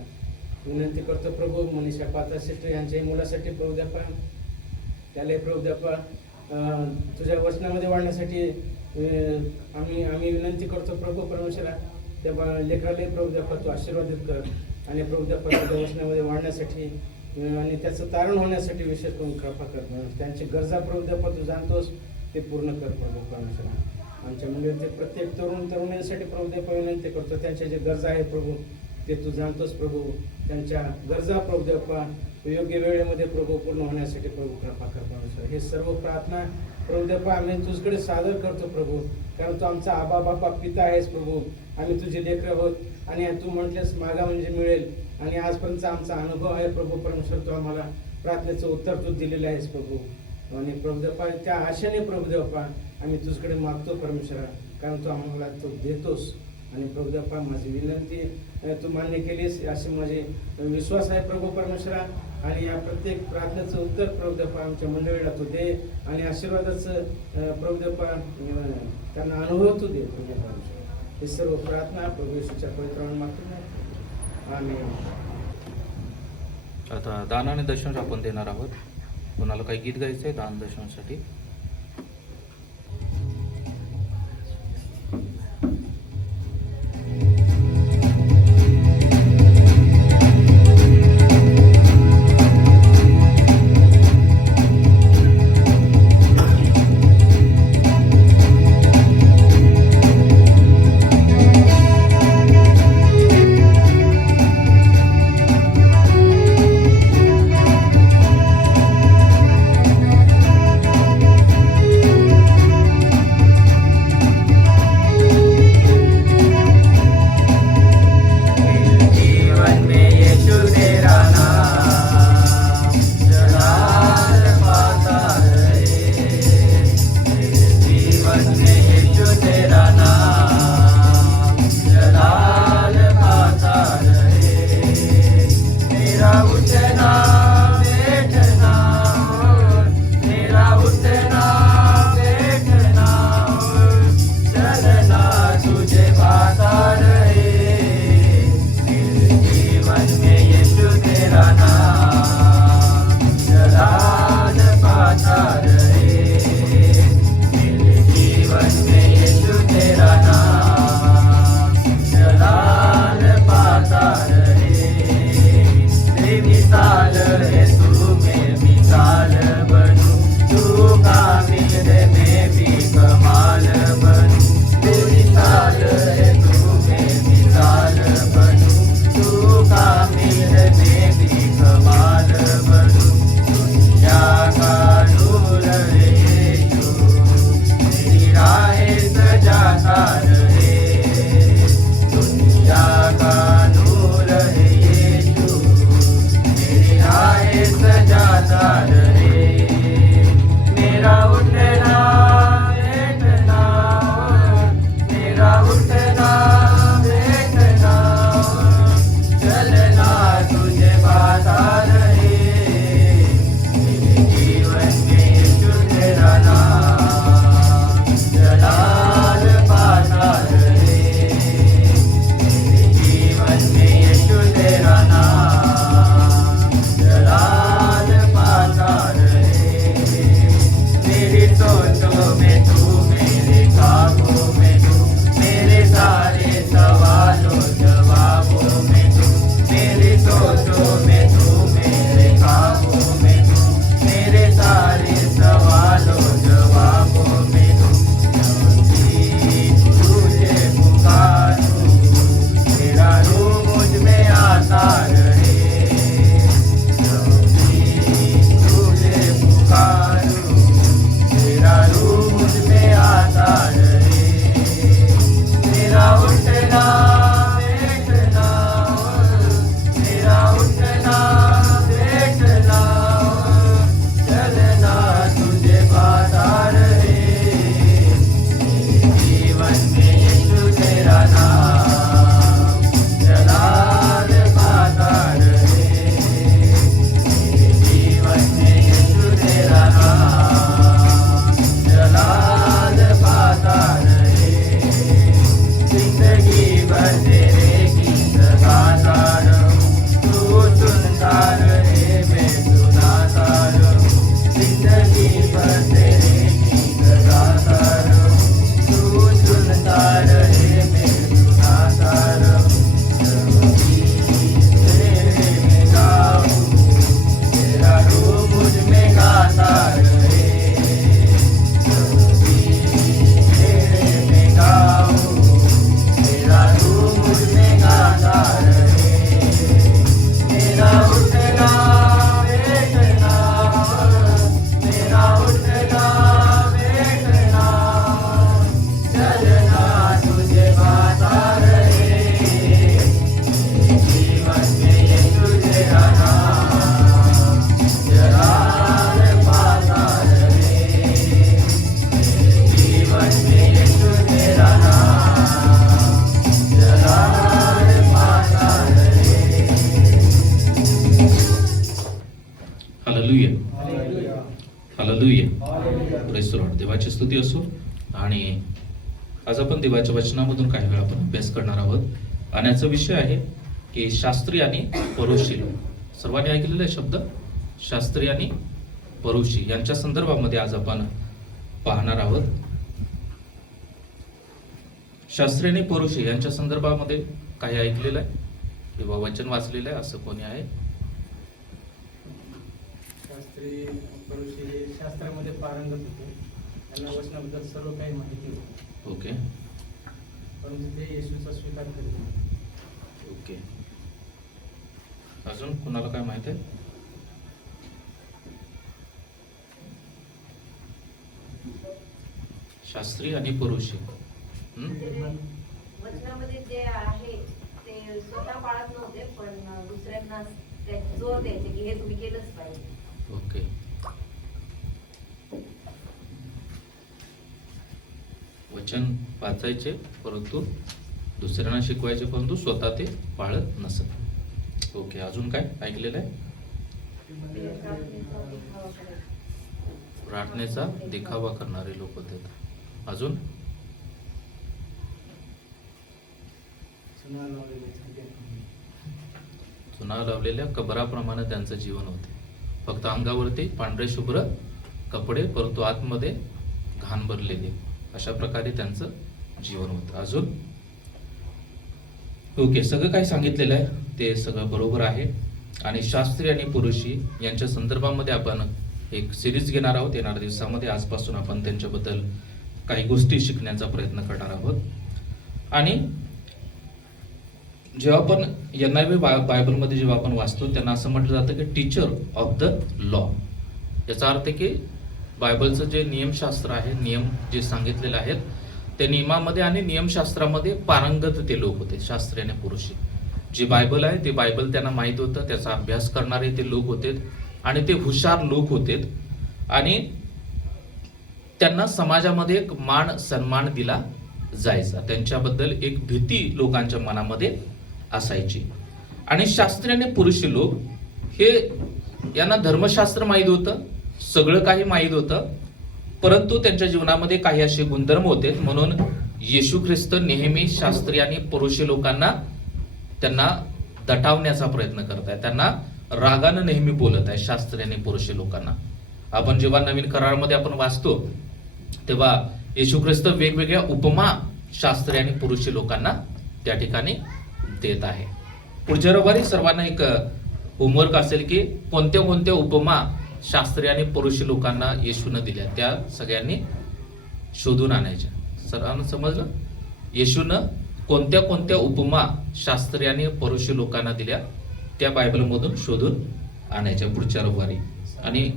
विनंती करतो प्रभू मनीषा पाता सिस्टर यांच्याही मुलासाठी प्रभू देवप्पा, त्यालाही प्रभू देवप्पा तुझ्या वचनामध्ये वाढण्यासाठी आम्ही विनंती करतो प्रभू परमेश्वरा. त्या लेकरालाही प्रभू देवप्पा तू आशीर्वादित कर आणि प्रभू देवप्पा तुझ्या वचनामध्ये वाढण्यासाठी आणि त्याचं तारण होण्यासाठी विशेष करून कृपा कर. त्यांची गरजा प्रभू देवप्पा तू जाणतोस, ते पूर्ण कर प्रभू परमेश्वरा. आमच्या मंदिरातील प्रत्येक तरुणांसाठी प्रभू देवप्पा विनंती करतो, त्यांच्या जे गरजा आहेत प्रभू ते तू जाणतोस प्रभू. त्यांच्या गरजा प्रभू देवप्पा योग्य वेळेमध्ये प्रभू पूर्ण होण्यासाठी प्रभू कृपा कर परमेश्वरा. हे सर्व प्रार्थना प्रभू देवप्पा आम्ही तुझकडे सादर करतो प्रभू, कारण तू आमचा आबा बापा पिता आहेस प्रभू. आम्ही तुझे लेकरं आहोत आणि तू म्हटलेस मागा म्हणजे मिळेल. आणि आजपर्यंतचा आमचा अनुभव आहे प्रभू परमेश्वर, तू आम्हाला प्रार्थनेचं उत्तर तू दिलेलं आहेस प्रभू. आणि प्रभू देवप्पा त्या आशेने प्रभू देवप्पा आम्ही तुझकडे मागतो परमेश्वरा, कारण तू आम्हाला तो देतोस. आणि प्रभू देवप्पा माझी विनंती तू मान्य केलीस असे माझे विश्वास आहे प्रभू परमेश्वरा. आणि या प्रत्येक प्रार्थनेचं उत्तर प्रभू देवप्पा आमच्या मंडळीला तू दे आणि आशीर्वादाचं प्रभू देवप्पा त्यांना अनुभव तू दे प्रभू परमेश्वरा. हे सर्व प्रार्थना प्रभू येशूच्या पवित्र नामात मागतो. आमेन. आता दान आणि दर्शन आपण देणार आहोत. कोणाला काही गीत गायचं आहे दान दर्शनासाठी? Hallelujah, hallelujah. Praise the Lord. देवाची स्तुती असो. आणि आज आपण देवाच्या वचनामधून काही वेळा आपण अभ्यास करणार आहोत. आणि याचा विषय आहे की शास्त्री आणि परोशी लोक. सर्वांनी ऐकलेला आहे शब्द शास्त्री आणि परोशी यांच्या संदर्भामध्ये आज आपण पाहणार आहोत. शास्त्री आणि परोशी यांच्या संदर्भामध्ये काही ऐकलेलं आहे किंवा वचन वाचलेलं आहे असं कोणी आहे? शास्त्री परुषी हे शास्त्रामध्ये पारंगत होते, त्यांना वचनाबद्दल सर्व काही माहिती होती, ओके परंतु ते येशूचा स्वीकार करीत नव्हते. ओके. अजून कुणाला काय माहिती आहे? शास्त्री आणि परोशी. वचनामध्ये जे आहे ते स्वतः पाळत नव्हते, पण दुसऱ्यांना ते जोर द्यायचे की हे तुम्ही केलंच पाहिजे. ओके. वचन वाचायचे परंतु दुसऱ्यांना शिकवायचे परंतु स्वतः ते पाळत नसत. ओके. अजून काय ऐकलेलं आहे? प्रार्थनेचा दिखावा करणारे लोक होते. अजून चुना लावलेल्या कबराप्रमाणे त्यांचं जीवन होते. फक्त अंगावरती पांढरे शुभ्र कपडे परंतु आतमध्ये घाण भरलेले अशा प्रकारे त्यांचं जीवन होतं. अजून ओके. सगळं काही सांगितलेलं आहे ते सगळं बरोबर आहे. आणि शास्त्री आणि पुरुषी यांच्या संदर्भामध्ये आपण एक सिरीज घेणार आहोत येणाऱ्या दिवसामध्ये. आजपासून आपण त्यांच्याबद्दल काही गोष्टी शिकण्याचा प्रयत्न करणार आहोत. आणि जेव्हा आपण NIV बायबलमध्ये जेव्हा आपण वाचतो त्यांना असं म्हटलं जातं की टीचर ऑफ द लॉ. याचा अर्थ की बायबलचं जे नियमशास्त्र आहे, नियम जे सांगितलेले आहेत त्या नियमामध्ये आणि नियमशास्त्रामध्ये पारंगत ते लोक होते, शास्त्री आणि पुरुषी. जे बायबल आहे ते बायबल त्यांना माहीत होतं, त्याचा अभ्यास करणारे ते लोक होते आणि ते हुशार लोक होते. आणि त्यांना समाजामध्ये एक मान सन्मान दिला जायचा, त्यांच्याबद्दल एक भीती लोकांच्या मनामध्ये असायची. आणि शास्त्री आणि पुरुषी लोक हे यांना धर्मशास्त्र माहीत होतं, सगळं काही माहीत होतं, परंतु त्यांच्या जीवनामध्ये काही असे गुणधर्म होते. म्हणून येशू ख्रिस्त नेहमी शास्त्री आणि पुरुषी लोकांना त्यांना दटावण्याचा प्रयत्न करत आहे, त्यांना रागानं नेहमी बोलत आहे शास्त्री आणि पुरुषी लोकांना. आपण जेव्हा नवीन करारामध्ये आपण वाचतो तेव्हा येशू ख्रिस्त वेगवेगळ्या उपमा शास्त्री आणि पुरुषी लोकांना त्या ठिकाणी देत आहे. पुढच्या रविवारी सर्वांना एक होमवर्क असेल की कोणत्या कोणत्या उपमा शास्त्री आणि पुरुषी लोकांना येशूनं दिल्या त्या सगळ्यांनी शोधून आणायच्या. सर्वांना समजलं? येशूनं कोणत्या कोणत्या उपमा शास्त्री आणि पुरुषी लोकांना दिल्या त्या बायबलमधून शोधून आणायच्या पुढच्या रविवारी. आणि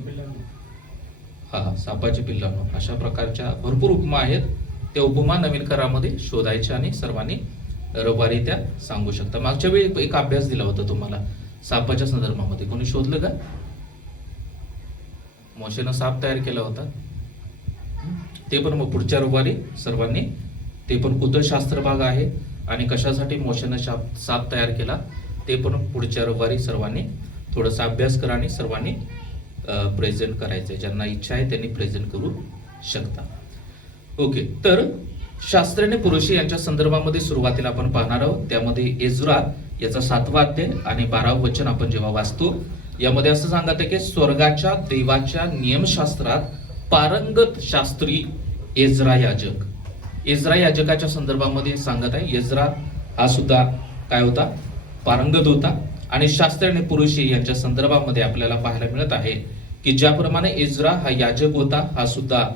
सापाची पिल्लांनो अशा प्रकारच्या भरपूर उपमा आहेत. त्या उपमा नवीन करारामध्ये शोधायच्या आणि सर्वांनी रविवारी त्या सांगू शकता. मागच्या वेळी एक अभ्यास दिला होता तुम्हाला सापाच्या संदर्भामध्ये, कोणी शोधलं का? मोशेनं साप तयार केला होता ते पण मग पुढच्या रविवारी सर्वांनी, ते पण कुतशास्त्र भाग आहे आणि कशासाठी मोशेनं साप तयार केला ते पण पुढच्या रविवारी सर्वांनी थोडासा अभ्यास करा आणि सर्वांनी प्रेझेंट करायचंय. ज्यांना इच्छा आहे त्यांनी प्रेझेंट करू शकता. ओके. तर शास्त्री आणि पुरुषी यांच्या संदर्भामध्ये सुरुवातीला आपण पाहणार आहोत. त्यामध्ये एज्रा याचा 7वा अध्याय आणि 12व वचन आपण जेव्हा वाचतो यामध्ये असं सांगत आहे की स्वर्गाच्या देवाच्या नियमशास्त्रात पारंगत शास्त्री एज्रा याजक. एज्रा याजकाच्या संदर्भामध्ये सांगत आहे. एज्रा हा सुद्धा काय होता? पारंगत होता. आणि शास्त्री आणि पुरुषी यांच्या संदर्भामध्ये आपल्याला पाहायला मिळत आहे की ज्याप्रमाणे एज्रा हा याजक होता, हा सुद्धा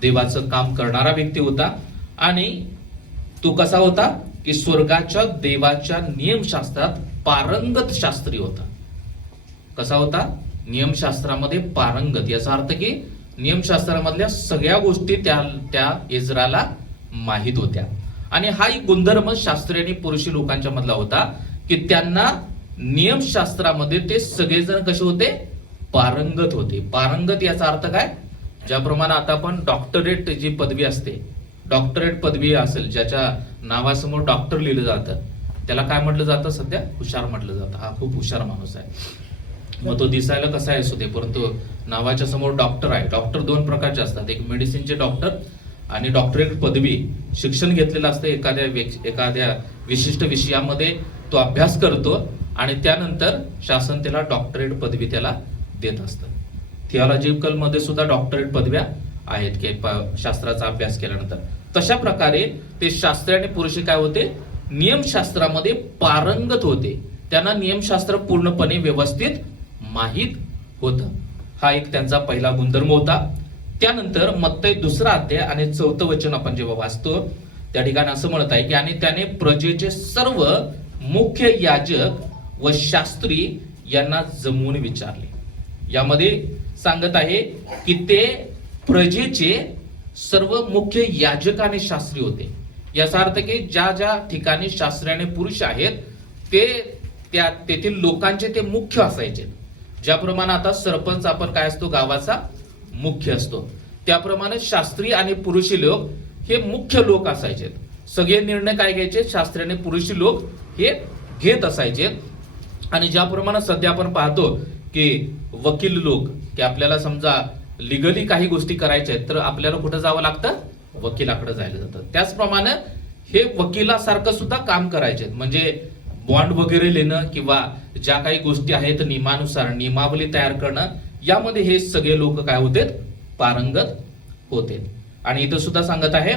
देवाचं काम करणारा व्यक्ती होता. आणि तो कसा होता? की स्वर्गाच्या देवाच्या नियमशास्त्रात पारंगत शास्त्री होता. कसा होता? नियमशास्त्रामध्ये पारंगत. याचा अर्थ की नियमशास्त्रामधल्या सगळ्या गोष्टी त्या इस्राला माहित होत्या. आणि हा एक गुणधर्म शास्त्री आणि पुरुषी लोकांच्या मधला होता की त्यांना नियमशास्त्रामध्ये ते सगळेजण कसे होते? पारंगत होते. पारंगत याचा अर्थ काय? ज्याप्रमाणे आता आपण डॉक्टरेट जी पदवी असते, डॉक्टरेट पदवी असेल, ज्याच्या नावासमोर डॉक्टर लिहिलं जातं, त्याला काय म्हटलं जातं? सध्या हुशार म्हटलं जातं. हा खूप हुशार माणूस आहे. मग तो दिसायला कसा आहे असू दे, परंतु नावाच्या समोर डॉक्टर आहे. डॉक्टर दोन प्रकारचे असतात, एक मेडिसिनचे डॉक्टर आणि डॉक्टरेट पदवी शिक्षण घेतलेलं असतं. एखाद्या विशिष्ट विषयामध्ये तो अभ्यास करतो आणि त्यानंतर शासन त्याला डॉक्टरेट पदवी त्याला देत असतं. थिओलॉजिकल मध्ये सुद्धा डॉक्टरेट पदव्या आहेत की शास्त्राचा अभ्यास केल्यानंतर. तशा प्रकारे ते शास्त्री आणि पुरुषी काय होते? नियमशास्त्रामध्ये पारंगत होते. त्यांना नियमशास्त्र पूर्णपणे व्यवस्थित माहित होतं. हा एक त्यांचा पहिला गुणधर्म होता. त्यानंतर मत्तई 2 अध्याय आणि 4 वचन आपण जेव्हा वाचतो, त्या ठिकाणी असं म्हणत आहे की आणि त्याने प्रजेचे सर्व मुख्य याजक व शास्त्री यांना जमवून विचारले. यामध्ये सांगत आहे की ते प्रजेचे सर्व मुख्य याजक आणि शास्त्री होते. याचा अर्थ की ज्या ज्या ठिकाणी शास्त्री आणि पुरुष आहेत ते तेथील लोकांचे ते मुख्य असायचे. ज्याप्रमाणे आता सरपंच आपण काय असतो? गावाचा मुख्य असतो. त्याप्रमाणे शास्त्री आणि पुरुषी लोक हे मुख्य लोक असायचे. सगळे निर्णय काय घ्यायचे? शास्त्री आणि पुरुषी लोक हे घेत असायचे. आणि ज्याप्रमाणे सध्या आपण पाहतो की वकील लोक, की आपल्याला समजा लिगली काही गोष्टी करायच्या आहेत तर आपल्याला कुठं जावं लागतं? वकिलाकडे जायला जातं. त्याचप्रमाणे हे वकिलासारखं सुद्धा काम करायचे. म्हणजे बॉन्ड वगैरे लिहिणं किंवा ज्या काही गोष्टी आहेत नियमानुसार नियमावली तयार करणं, यामध्ये हे सगळे लोक काय होते? पारंगत होते. आणि इथं सुद्धा सांगत आहे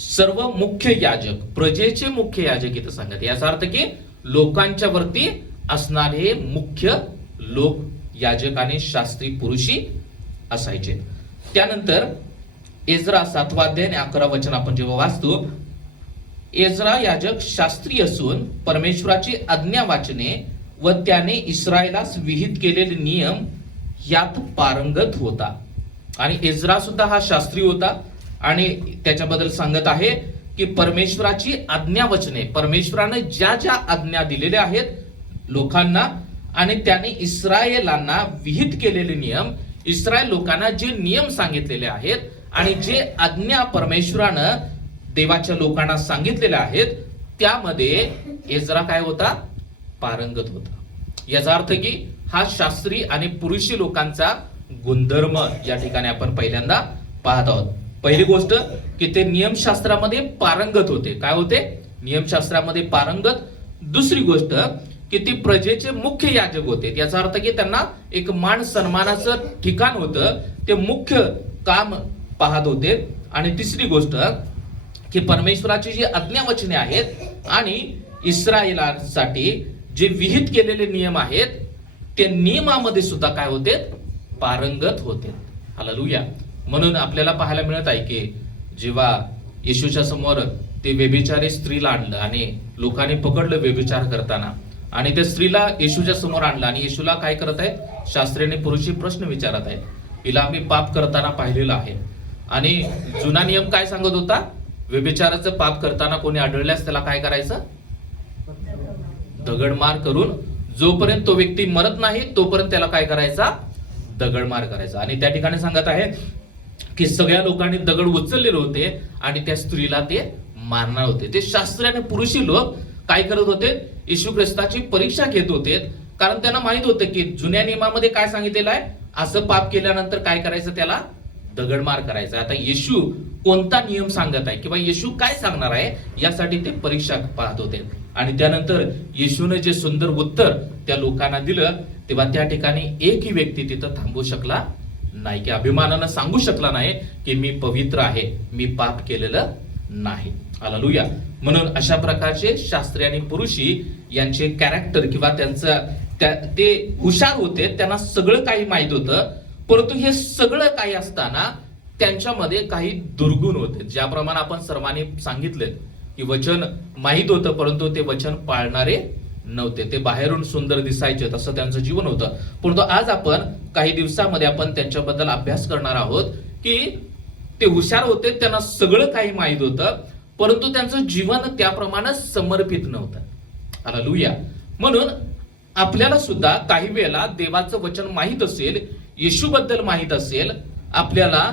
सर्व मुख्य याजक, प्रजेचे मुख्य याजक इथं सांगत. याचा अर्थ की लोकांच्या वरती असणारे मुख्य लोक याजक आणि शास्त्री पुरुषी असायचे. त्यानंतर एज्रा 7 अध्याय आणि 11 वचन आपण जेव्हा वाचतो, एज्रा याजक शास्त्री असून परमेश्वराची आज्ञा वाचणे व त्याने इस्रायलास विहित केलेले नियम यात पारंगत होता. आणि एज्रा सुद्धा हा शास्त्री होता. आणि त्याच्याबद्दल सांगत आहे की परमेश्वराची आज्ञा वचने, परमेश्वराने ज्या ज्या आज्ञा दिलेल्या आहेत लोकांना आणि त्याने इस्रायलांना विहित केलेले नियम, इस्रायल लोकांना जे नियम सांगितलेले आहेत आणि जे आज्ञा परमेश्वरानं देवाच्या लोकांना सांगितलेल्या आहेत, त्यामध्ये एज्रा काय होता? पारंगत होता. याचा अर्थ की हा शास्त्री आणि पुरुषी लोकांचा गुणधर्म या ठिकाणी आपण पहिल्यांदा पाहत आहोत. पहिली गोष्ट की ते नियमशास्त्रामध्ये पारंगत होते. काय होते? नियमशास्त्रामध्ये पारंगत. दुसरी गोष्ट की ती प्रजेचे मुख्य याजक होते. याचा अर्थ की त्यांना एक मान सन्मानाचं ठिकाण होतं, ते मुख्य काम पाहत होते. आणि तिसरी गोष्ट की परमेश्वराची जी आज्ञावचने आहेत आणि इस्रायलांसाठी जे विहित केलेले नियम आहेत ते नियमामध्ये सुद्धा काय होते? पारंगत होते. हालेलुया. म्हणून आपल्याला पाहायला मिळत आहे की जेव्हा येशूच्या समोर ते व्यभिचारी स्त्रीला आणलं आणि लोकांनी पकडलं व्यभिचार करताना, आणि त्या स्त्रीला येशूच्या समोर आणलं आणि येशूला काय करत आहेत? शास्त्री आणि पुरुषी प्रश्न विचारत आहेत. हिला आम्ही पाप करताना पाहिलेलं आहे. आणि जुना नियम काय सांगत होता? व्यभिचाराचं पाप करताना कोणी आढळल्यास त्याला काय करायचं? दगडमार करून जोपर्यंत तो व्यक्ती मरत नाही तोपर्यंत त्याला काय करायचा? दगडमार करायचा. आणि त्या ठिकाणी सांगत आहे की सगळ्या लोकांनी दगड उचललेले होते आणि त्या स्त्रीला ते मारणार होते. ते शास्त्री आणि पुरुषी लोक काय करत होते? येशू ख्रिस्ताची परीक्षा घेत होते. कारण त्यांना माहित होतं की जुन्या नियमामध्ये काय सांगितलेलं आहे? असं पाप केल्यानंतर काय करायचं? त्याला दगडमार करायचा. आता येशू कोणता नियम सांगत आहे किंवा येशू काय सांगणार आहे यासाठी ते परीक्षा पाहत होते. आणि त्यानंतर येशूने जे सुंदर उत्तर त्या लोकांना दिलं तेव्हा त्या ठिकाणी एकही व्यक्ती तिथं थांबू शकला नाही, की अभिमानानं सांगू शकला नाही की मी पवित्र आहे, मी पाप केलेलं नाही. हालेलुया. म्हणून अशा प्रकारचे शास्त्री आणि पुरुषी यांचे कॅरेक्टर किंवा त्यांचं ते हुशार होते, त्यांना सगळं काही माहित होतं. परंतु हे सगळं काही असताना त्यांच्यामध्ये काही दुर्गुण होते. ज्याप्रमाणे आपण सर्वांनी सांगितलं की वचन माहीत होतं, परंतु ते वचन पाळणारे नव्हते. ते बाहेरून सुंदर दिसायचे, तसं त्यांचं जीवन होतं. परंतु आज आपण काही दिवसामध्ये आपण त्यांच्याबद्दल अभ्यास करणार आहोत की ते हुशार होते, त्यांना सगळं काही माहीत होतं, परंतु त्यांचं जीवन त्याप्रमाणे समर्पित नव्हतं. हालेलुया. म्हणून आपल्याला सुद्धा काही वेळेला देवाचं वचन माहीत असेल, येशूबद्दल माहीत असेल, आपल्याला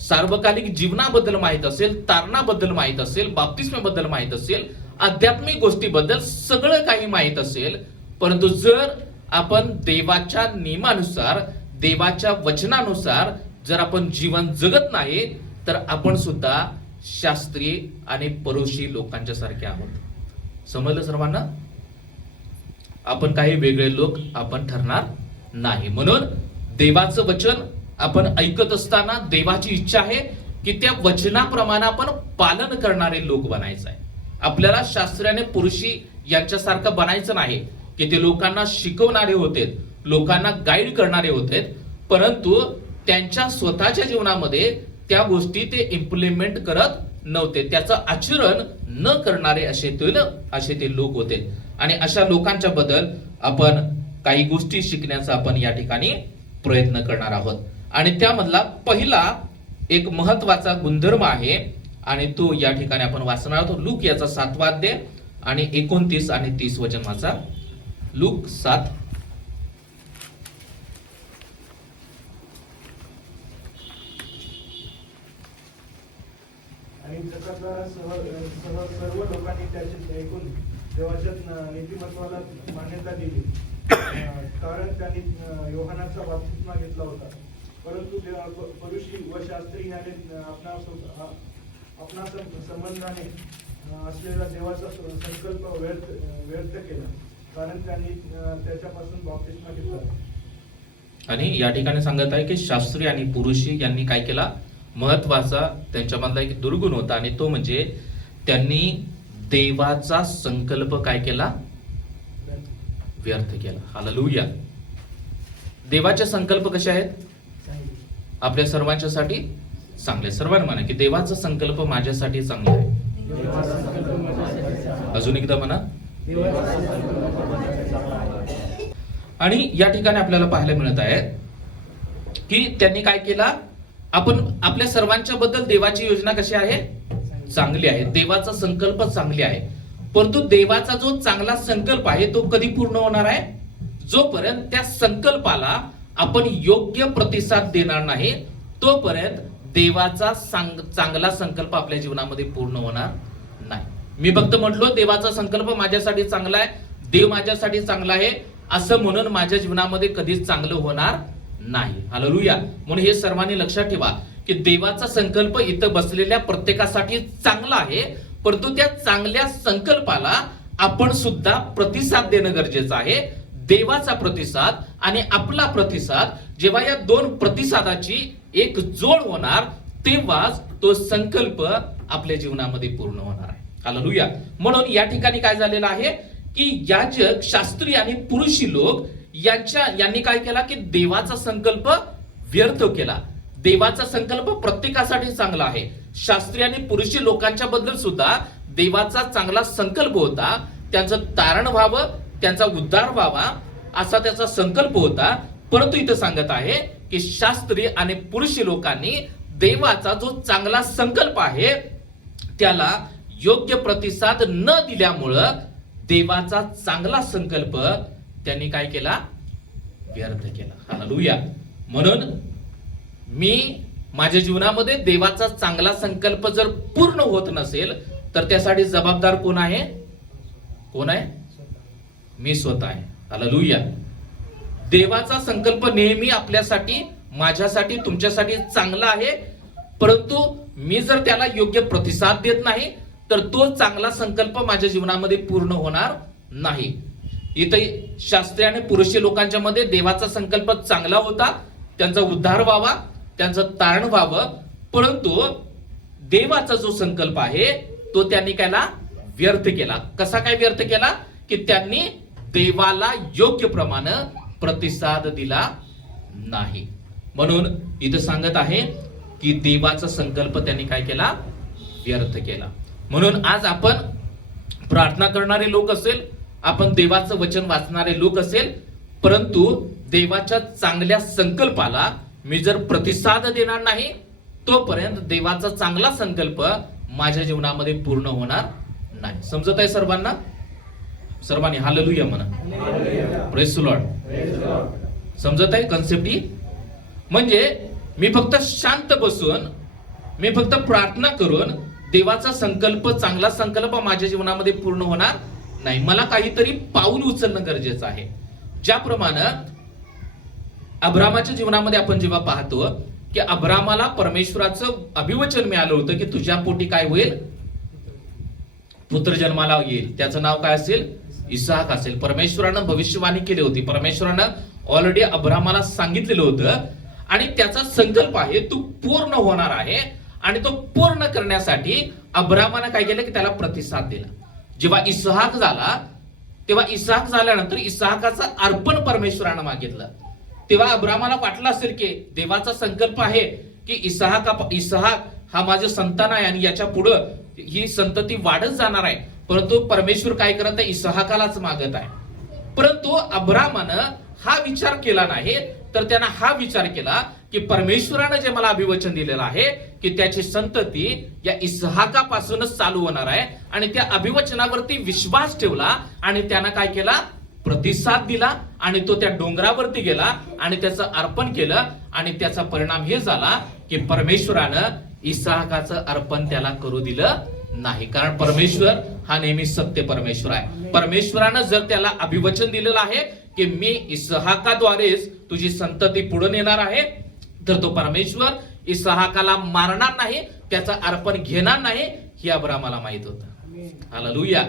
सार्वकालिक जीवनाबद्दल माहीत असेल, तारणाबद्दल माहीत असेल, बाप्तिस्माबद्दल माहीत असेल, आध्यात्मिक गोष्टीबद्दल सगळं काही माहीत असेल, परंतु जर आपण देवाच्या नियमानुसार, देवाच्या वचनानुसार जर आपण जीवन जगत नाही, तर आपण सुद्धा शास्त्रीय आणि परोशी लोकांच्या सारखे आहोत. समजलं सर्वांना? आपण काही वेगळे लोक आपण ठरणार नाही. म्हणून देवाचं वचन आपण ऐकत असताना देवाची इच्छा आहे की त्या वचनाप्रमाणे आपण पालन करणारे लोक बनायचं आहे. आपल्याला शास्त्राने पुरुषी यांच्यासारखं बनायचं नाही की ते लोकांना शिकवणारे होते, लोकांना गाईड करणारे होते, परंतु त्यांच्या स्वतःच्या जीवनामध्ये त्या गोष्टी ते इम्प्लिमेंट करत नव्हते, त्याचं आचरण न करणारे असे ते लोक होते. आणि अशा लोकांच्या बद्दल आपण काही गोष्टी शिकण्याचा आपण या ठिकाणी प्रयत्न करणार आहोत. आणि त्यामधला पहिला एक महत्वाचा गुणधर्म आहे आणि तो या ठिकाणी आपण वाचणार आहोत. लूक याचा 7वा अध्याय आणि 29 आणि 30 वचन वाचा. लूक 7. आणि जगाद्वारा सर्व लोकांनी त्याचे ऐकून देवाच्या नीतिमत्वाला मान्यता दिली, कारण त्यांनी योहानाचा बाप्तिस्मा घेतला होता. परंतु परुषी व शास्त्री याने आपणा संबंधाने असलेला देवाचा संकल्प व्यर्थ केला, कारण त्यांनी त्याच्यापासून बाप्तिस्मा घेतला. आणि या ठिकाणी सांगत आहे की शास्त्री आणि पुरुषी यांनी काय केला, महत्वाचा त्यांच्यामधला एक दुर्गुण होता आणि तो म्हणजे त्यांनी देवाचा संकल्प काय केला, व्यर्थ केला. हालेलुया. देवाचे संकल्प कसे आहेत? आपल्या सर्वांच्यासाठी चांगले. सर्वांना म्हणा की देवाचा संकल्प माझ्यासाठी चांगला आहे. अजून एकदा म्हणा. आणि या ठिकाणी आपल्याला पाहायला मिळत आहे की त्यांनी काय केला, आपण आपल्या सर्वांच्या बद्दल देवाची योजना कशी आहे, चांगली आहे. देवाचा संकल्प चांगली आहे, परंतु देवाचा जो चांगला संकल्प आहे तो कधी पूर्ण होणार आहे, जोपर्यंत त्या संकल्पाला आपण योग्य प्रतिसाद देणार नाही तोपर्यंत देवाचा चांगला संकल्प आपल्या जीवनामध्ये पूर्ण होणार नाही. मी फक्त म्हटलो देवाचा संकल्प माझ्यासाठी चांगला आहे, देव माझ्यासाठी चांगला आहे असं म्हणून माझ्या जीवनामध्ये कधीच चांगलं होणार नाही. हालेलुया. म्हणून हे सर्वांनी लक्षात ठेवा की देवाचा संकल्प इथं बसलेल्या प्रत्येकासाठी चांगला आहे, परंतु त्या चांगल्या संकल्पाला आपण सुद्धा प्रतिसाद देणं गरजेचं आहे. देवाचा प्रतिसाद आणि आपला प्रतिसाद, जेव्हा या दोन प्रतिसादाची एक जोड होणार तेव्हाच तो संकल्प आपल्या जीवनामध्ये पूर्ण होणार आहे. हालेलुया. म्हणून या ठिकाणी काय झालेलं आहे की याजक, शास्त्री आणि पुरुषी लोक यांनी काय केला की देवाचा संकल्प व्यर्थ केला. देवाचा संकल्प प्रत्येकासाठी चांगला आहे. शास्त्री आणि पुरुषी लोकांच्या बद्दल सुद्धा देवाचा चांगला संकल्प होता, त्यांचं तारण व्हावं, त्यांचा उद्धार व्हावा असा त्याचा संकल्प होता. परंतु इथं सांगत आहे की शास्त्री आणि पुरुषी लोकांनी देवाचा जो चांगला संकल्प आहे त्याला योग्य प्रतिसाद न दिल्यामुळं देवाचा चांगला संकल्प त्यांनी काय केला, व्यर्थ केला. हालेलुया. म्हणून मी माझ्या जीवनामध्ये देवाचा चांगला संकल्प जर पूर्ण होत नसेल तर त्यासाठी जबाबदार कोण आहे? कोण आहे? मी स्वतः आहे. हालेलुया. देवाचा संकल्प नेहमी आपल्यासाठी, माझ्यासाठी, तुमच्यासाठी चांगला आहे, परंतु मी जर त्याला योग्य प्रतिसाद देत नाही तर तो चांगला संकल्प माझ्या जीवनामध्ये पूर्ण होणार नाही. इथे शास्त्री आणि पुरुषी लोकांच्या मध्ये देवाचा संकल्प चांगला होता, त्यांचा उद्धार व्हावा, त्यांचं तारण व्हावं, परंतु देवाचा जो संकल्प आहे तो त्यांनी कायला व्यर्थ केला. कसा काय व्यर्थ केला की त्यांनी देवाला योग्य प्रमाणे प्रतिसाद दिला नाही. म्हणून इथं सांगत आहे की देवाचा संकल्प त्यांनी काय केला, व्यर्थ केला. म्हणून आज आपण प्रार्थना करणारे लोक असेल, आपण देवाचं वचन वाचणारे लोक असेल, परंतु देवाच्या चांगल्या संकल्पाला मी जर प्रतिसाद देणार नाही, तोपर्यंत देवाचा चांगला संकल्प माझ्या जीवनामध्ये पूर्ण होणार नाही. समजत आहे सर्वांना? सर्वांनी हालेलुया म्हणा. Praise the Lord. समजत आहे कन्सेप्ट ही? म्हणजे मी फक्त शांत बसून, मी फक्त प्रार्थना करून देवाचा संकल्प, चांगला संकल्प माझ्या जीवनामध्ये पूर्ण होणार नाही. मला काहीतरी पाऊल उचलणं गरजेचं आहे. ज्याप्रमाणे अब्रामाच्या जीवनामध्ये आपण जेव्हा पाहतो की अब्रामाला परमेश्वराचं अभिवचन मिळालं होतं की तुझ्या पोटी काय होईल? पुत्र जन्माला येईल. त्याचं नाव काय असेल? इसाक असेल. परमेश्वरानं भविष्यवाणी केली होती. परमेश्वरानं ऑलरेडी अब्रामाला सांगितलेलं होतं आणि त्याचा संकल्प आहे तो पूर्ण होणार आहे. आणि तो पूर्ण करण्यासाठी अब्रामानं काय केलं की त्याला प्रतिसाद दिला. जेव्हा इसहाक झाला, तेव्हा इसहाक झाल्यानंतर इसहाकाचं अर्पण परमेश्वरानं मागितलं. तेव्हा अब्रामाला वाटलं असेल की देवाचा संकल्प आहे की इसहाक हा माझं संतान आहे आणि याच्या पुढं ही संतती वाढत जाणार आहे. परंतु परमेश्वर काय करत आहे? इसहाकालाच मागत आहे. परंतु अब्रामानं हा विचार केला नाही, तर त्यानं हा विचार केला की परमेश्वरानं जे मला अभिवचन दिलेलं आहे की त्याची संतती या इसहाकापासूनच चालू होणार आहे. आणि त्या अभिवचनावरती विश्वास ठेवला आणि त्यानं काय केला? प्रतिसाद दिला आणि तो त्या डोंगरावरती गेला आणि त्याचं अर्पण केलं. आणि त्याचा परिणाम हे झाला की परमेश्वरानं इसहाकाचं अर्पण त्याला करू दिलं नाही. कारण परमेश्वर हा नेहमी सत्य परमेश्वर आहे. परमेश्वरानं जर त्याला अभिवचन दिलेलं आहे की मी इसहाकाद्वारेच तुझी संतती पुढे नेणार आहे, तर तो परमेश्वर इसहाकाला मारणार नाही, त्याचं अर्पण घेणार नाही, हे अब्रामाला माहित होतं. हालेलुया.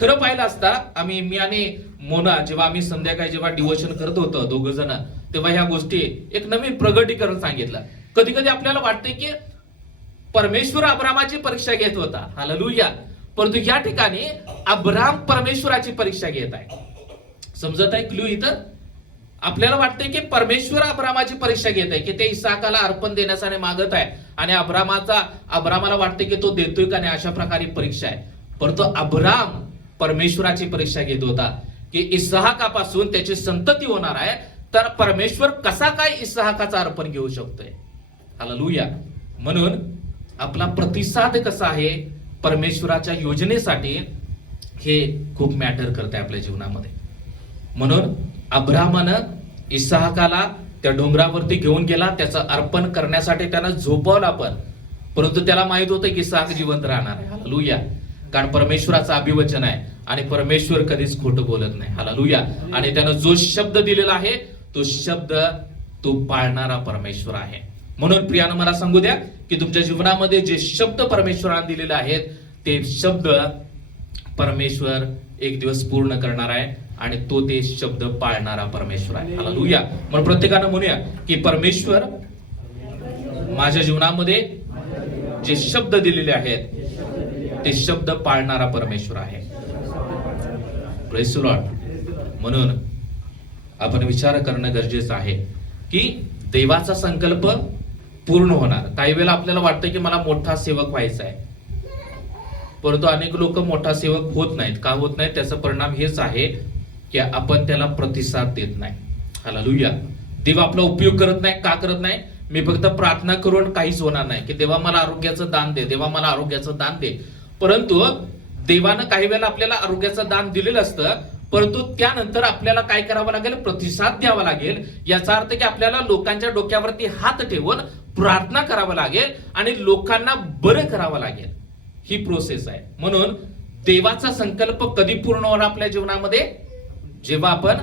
खरं पाहिलं असता मी आणि मोना जेव्हा आम्ही संध्याकाळी जेव्हा डिवोशन करत होतो दोघ जण, तेव्हा ह्या गोष्टी एक नवीन प्रगटीकरण सांगितलं. कधी कधी आपल्याला वाटते की परमेश्वर अब्रामाची परीक्षा घेत होता. हालेलुया. परंतु या ठिकाणी अब्राम परमेश्वराची परीक्षा घेत आहे. समजत आहे क्लू इथं? आपल्याला वाटतंय की परमेश्वर अब्रामाची परीक्षा घेत आहे की ते इसहाकाला अर्पण देण्यासाठी मागत आहे आणि अब्रामाला वाटते की तो देतोय का नाही, अशा प्रकारे परीक्षा आहे. परंतु अब्राम परमेश्वराची परीक्षा घेत होता की इसहाकापासून त्याची संतती होणार आहे, तर परमेश्वर कसा काय इसहाकाचं अर्पण घेऊ शकतोय? हालेलुया. म्हणून आपला प्रतिसाद कसा आहे परमेश्वराच्या योजनेसाठी, हे खूप मॅटर करते आपल्या जीवनामध्ये. म्हणून अब्रामानं इसहाकाला त्या डोंगरावरती घेऊन गेला, त्याचं अर्पण करण्यासाठी त्यानं झोपवला पण, परंतु त्याला माहित होतं की इसहाक जिवंत राहणार आहे. हालेलुया. कारण परमेश्वराचं अभिवचन आहे आणि परमेश्वर कधीच खोटं बोलत नाही. हालेलुया. आणि त्यानं जो शब्द दिलेला आहे तो शब्द तो पाळणारा परमेश्वर आहे. म्हणून प्रियानं मला सांगू द्या की तुमच्या जीवनामध्ये जे शब्द परमेश्वराने दिलेले आहेत ते शब्द परमेश्वर एक दिवस पूर्ण करणार आहे आणि तो ते शब्द पाळणारा परमेश्वर आहे. हालेलुया. म्हणून प्रत्येकानं म्हणूया की परमेश्वर माझ्या जीवनामध्ये जे शब्द दिलेले आहेत ते शब्द पाळणारा परमेश्वर आहे. Praise the Lord. म्हणून आपण विचार करणं गरजेचं आहे की देवाचा संकल्प पूर्ण होणार. काही वेळेला आपल्याला वाटतं की मला मोठा सेवक व्हायचा आहे, परंतु अनेक लोक मोठा सेवक होत नाहीत. का होत नाहीत? त्याचा परिणाम हेच आहे की आपण त्याला प्रतिसाद देत नाही. हालेलुया. देव आपला उपयोग करत नाही. का करत नाही? मी फक्त प्रार्थना करून काहीच होणार नाही की देवा मला आरोग्याचं दान दे, देवा मला आरोग्याचं दान दे. परंतु देवानं काही वेळेला आपल्याला आरोग्याचं दान दिलेलं असतं, परंतु त्यानंतर आपल्याला काय करावं लागेल? प्रतिसाद द्यावा लागेल. याचा अर्थ की आपल्याला लोकांच्या डोक्यावरती हात ठेवून प्रार्थना करावं लागेल आणि लोकांना बरं करावं लागेल. ही प्रोसेस आहे. म्हणून देवाचा संकल्प कधी पूर्ण होणार आपल्या जीवनामध्ये? जेव्हा आपण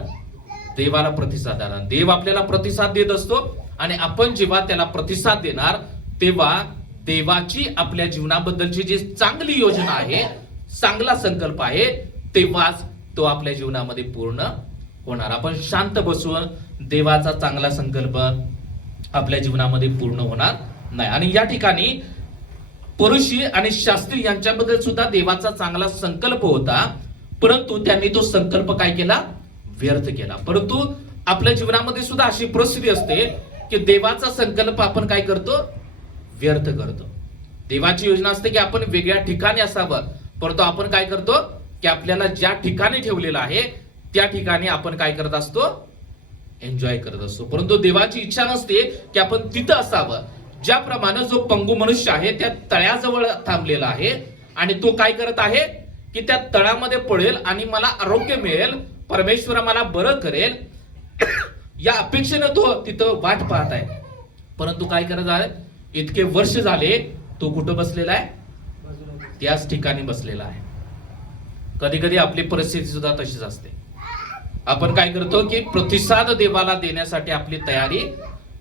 देवाला प्रतिसाद देणार. देव आपल्याला प्रतिसाद देत असतो आणि आपण जेव्हा त्याला प्रतिसाद देणार तेव्हा देवाची आपल्या जीवनाबद्दलची जी चांगली योजना आहे, चांगला संकल्प आहे, तेव्हाच तो आपल्या जीवनामध्ये पूर्ण होणार. आपण शांत बसून देवाचा चांगला संकल्प आपल्या जीवनामध्ये पूर्ण होणार नाही. आणि या ठिकाणी परुषी आणि शास्त्री यांच्याबद्दल सुद्धा देवाचा चांगला संकल्प होता, परंतु त्यांनी तो संकल्प काय केला? व्यर्थ केला. परंतु आपल्या जीवनामध्ये सुद्धा अशी परिस्थिती असते की देवाचा संकल्प आपण काय करतो? व्यर्थ करतो. देवाची योजना असते की आपण वेगळ्या ठिकाणी असावं, परंतु आपण काय करतो की आपल्याला ज्या ठिकाणी ठेवलेलं आहे त्या ठिकाणी आपण काय करत असतो, एन्जॉय करत असतो. परंतु देवाची इच्छा नसते की आपण तिथं असावं. ज्याप्रमाणे जो पंगू मनुष्य आहे त्या तळ्याजवळ थांबलेला आहे आणि तो काय करत आहे की त्या तळ्यामध्ये पडेल आणि मला आरोग्य मिळेल, परमेश्वर मला बरं करेल, या अपेक्षेनं तो तिथं वाट पाहत आहे. परंतु काय करत आहे, इतके वर्ष झाले तो कुठं बसलेला आहे, त्याच ठिकाणी बसलेला आहे. कधी कधी आपली परिस्थिती सुद्धा तशीच असते. आपण काय करतो की प्रतिसाद देवाला देण्यासाठी आपली तयारी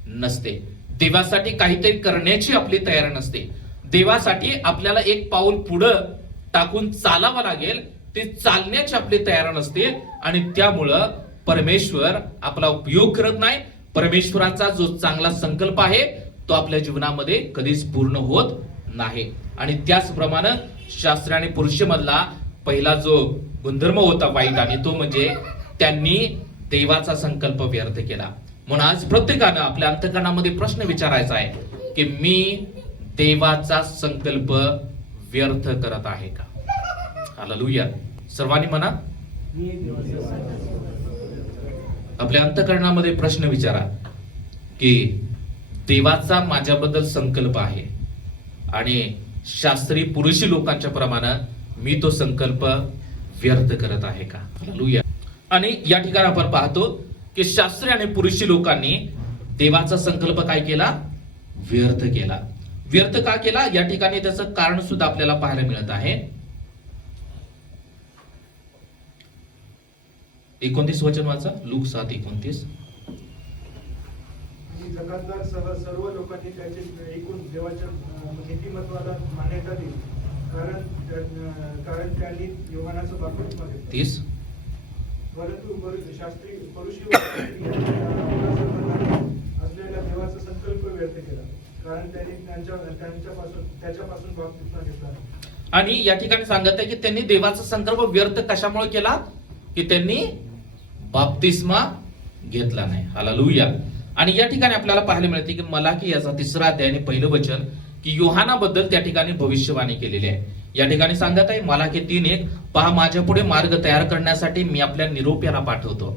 नसते, देवासाठी काहीतरी करण्याची आपली तयारी नसते, देवासाठी आपल्याला एक पाऊल पुढं टाकून चालावं लागेल, ते चालण्याची आपली तयारी नसते आणि त्यामुळं परमेश्वर आपला उपयोग करत नाही. परमेश्वराचा जो चांगला संकल्प आहे तो आपल्या जीवनामध्ये कधीच पूर्ण होत नाही. आणि त्याचप्रमाणे शास्त्री आणि पुरुषमधला पहिला जो गुणधर्म होता वाईट, आणि तो म्हणजे त्यांनी देवाचा संकल्प व्यर्थ केला. म्हणून आज प्रत्येकानं आपल्या अंतःकरणामध्ये प्रश्न विचारायचा आहे की मी देवाचा संकल्प व्यर्थ करत आहे का? हालेलुया. सर्वांनी म्हणा, आपल्या अंतःकरणामध्ये प्रश्न विचारा की देवाचा माझ्याबद्दल संकल्प आहे आणि शास्त्री पुरुषी लोकांच्या प्रमाणे मी तो संकल्प व्यर्थ करत आहे का? हालेलुया. आणि या ठिकाणी आपण पाहतो की शास्त्री आणि पुरुषी लोकांनी देवाचा संकल्प काय केला? व्यर्थ केला. व्यर्थ का केला? या ठिकाणी त्याचं कारण सुद्धा आपल्याला पाहायला मिळत आहे. 29 वचन वाचा, लूक 7:29. जगातला सर्व लोकांनी त्याचे ऐकून देवाच्या नीतिमत्वाला मान्यता दिली, कारण त्यांनी योहानाचं बाप्तिस्मा घेतला. 30. परंतु शास्त्री पुरुषी असलेल्या देवाचा संकल्प व्यर्थ केला, कारण त्यांनी त्याच्यापासून बाप्तिस्मा घेतला. आणि या ठिकाणी सांगत आहे की त्यांनी देवाचा संकल्प व्यर्थ कशामुळे केला? की त्यांनी बाप्तिस्मा घेतला नाही. हालेलुया. आणि या ठिकाणी आपल्याला पाहायला मिळते की मलाकी याचा 3रा अध्याय आणि 1 वचन की योहानाबद्दल त्या ठिकाणी भविष्यवाणी केलेली आहे. या ठिकाणी सांगत आहे मलाकी 3:1, पहा माझ्या पुढे मार्ग तयार करण्यासाठी मी आपल्या निरोप्याला पाठवतो.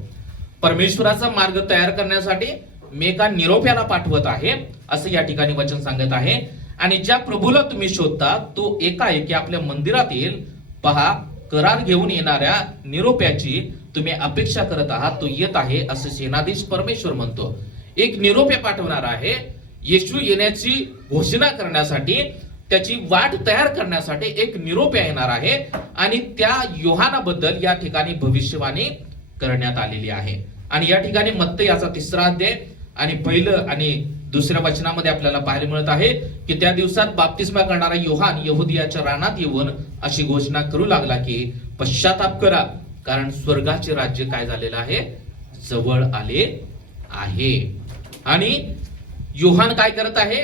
परमेश्वराचा मार्ग तयार करण्यासाठी मी एका निरोप्याला पाठवत आहे असं या ठिकाणी वचन सांगत आहे. आणि ज्या प्रभूला तुम्ही शोधता तो एकाएकी आपल्या मंदिरात येईल. पहा करार घेऊन येणाऱ्या निरोप्याची तुम्ही अपेक्षा करत आहात, तो येत आहे असं सेनाधीश परमेश्वर म्हणतो. एक निरोप्य पाठवणार आहे. येशू येण्याची घोषणा करण्यासाठी, त्याची वाट तयार करण्यासाठी एक निरोप्य येणार आहे आणि त्या योहानाबद्दल या ठिकाणी भविष्यवाणी करण्यात आलेली आहे. आणि या ठिकाणी मत्ती याचा 3रा अध्याय आणि 1 आणि 2 वचनामध्ये आपल्याला पाहायला मिळत आहे की त्या दिवसात बाप्तिस्मा करणारा योहान यहुदियाच्या रानात येऊन अशी घोषणा करू लागला की पश्चाताप करा, कारण स्वर्गाचे राज्य काय झालेलं आहे? जवळ आले आहे. आणि योहान काय करत आहे?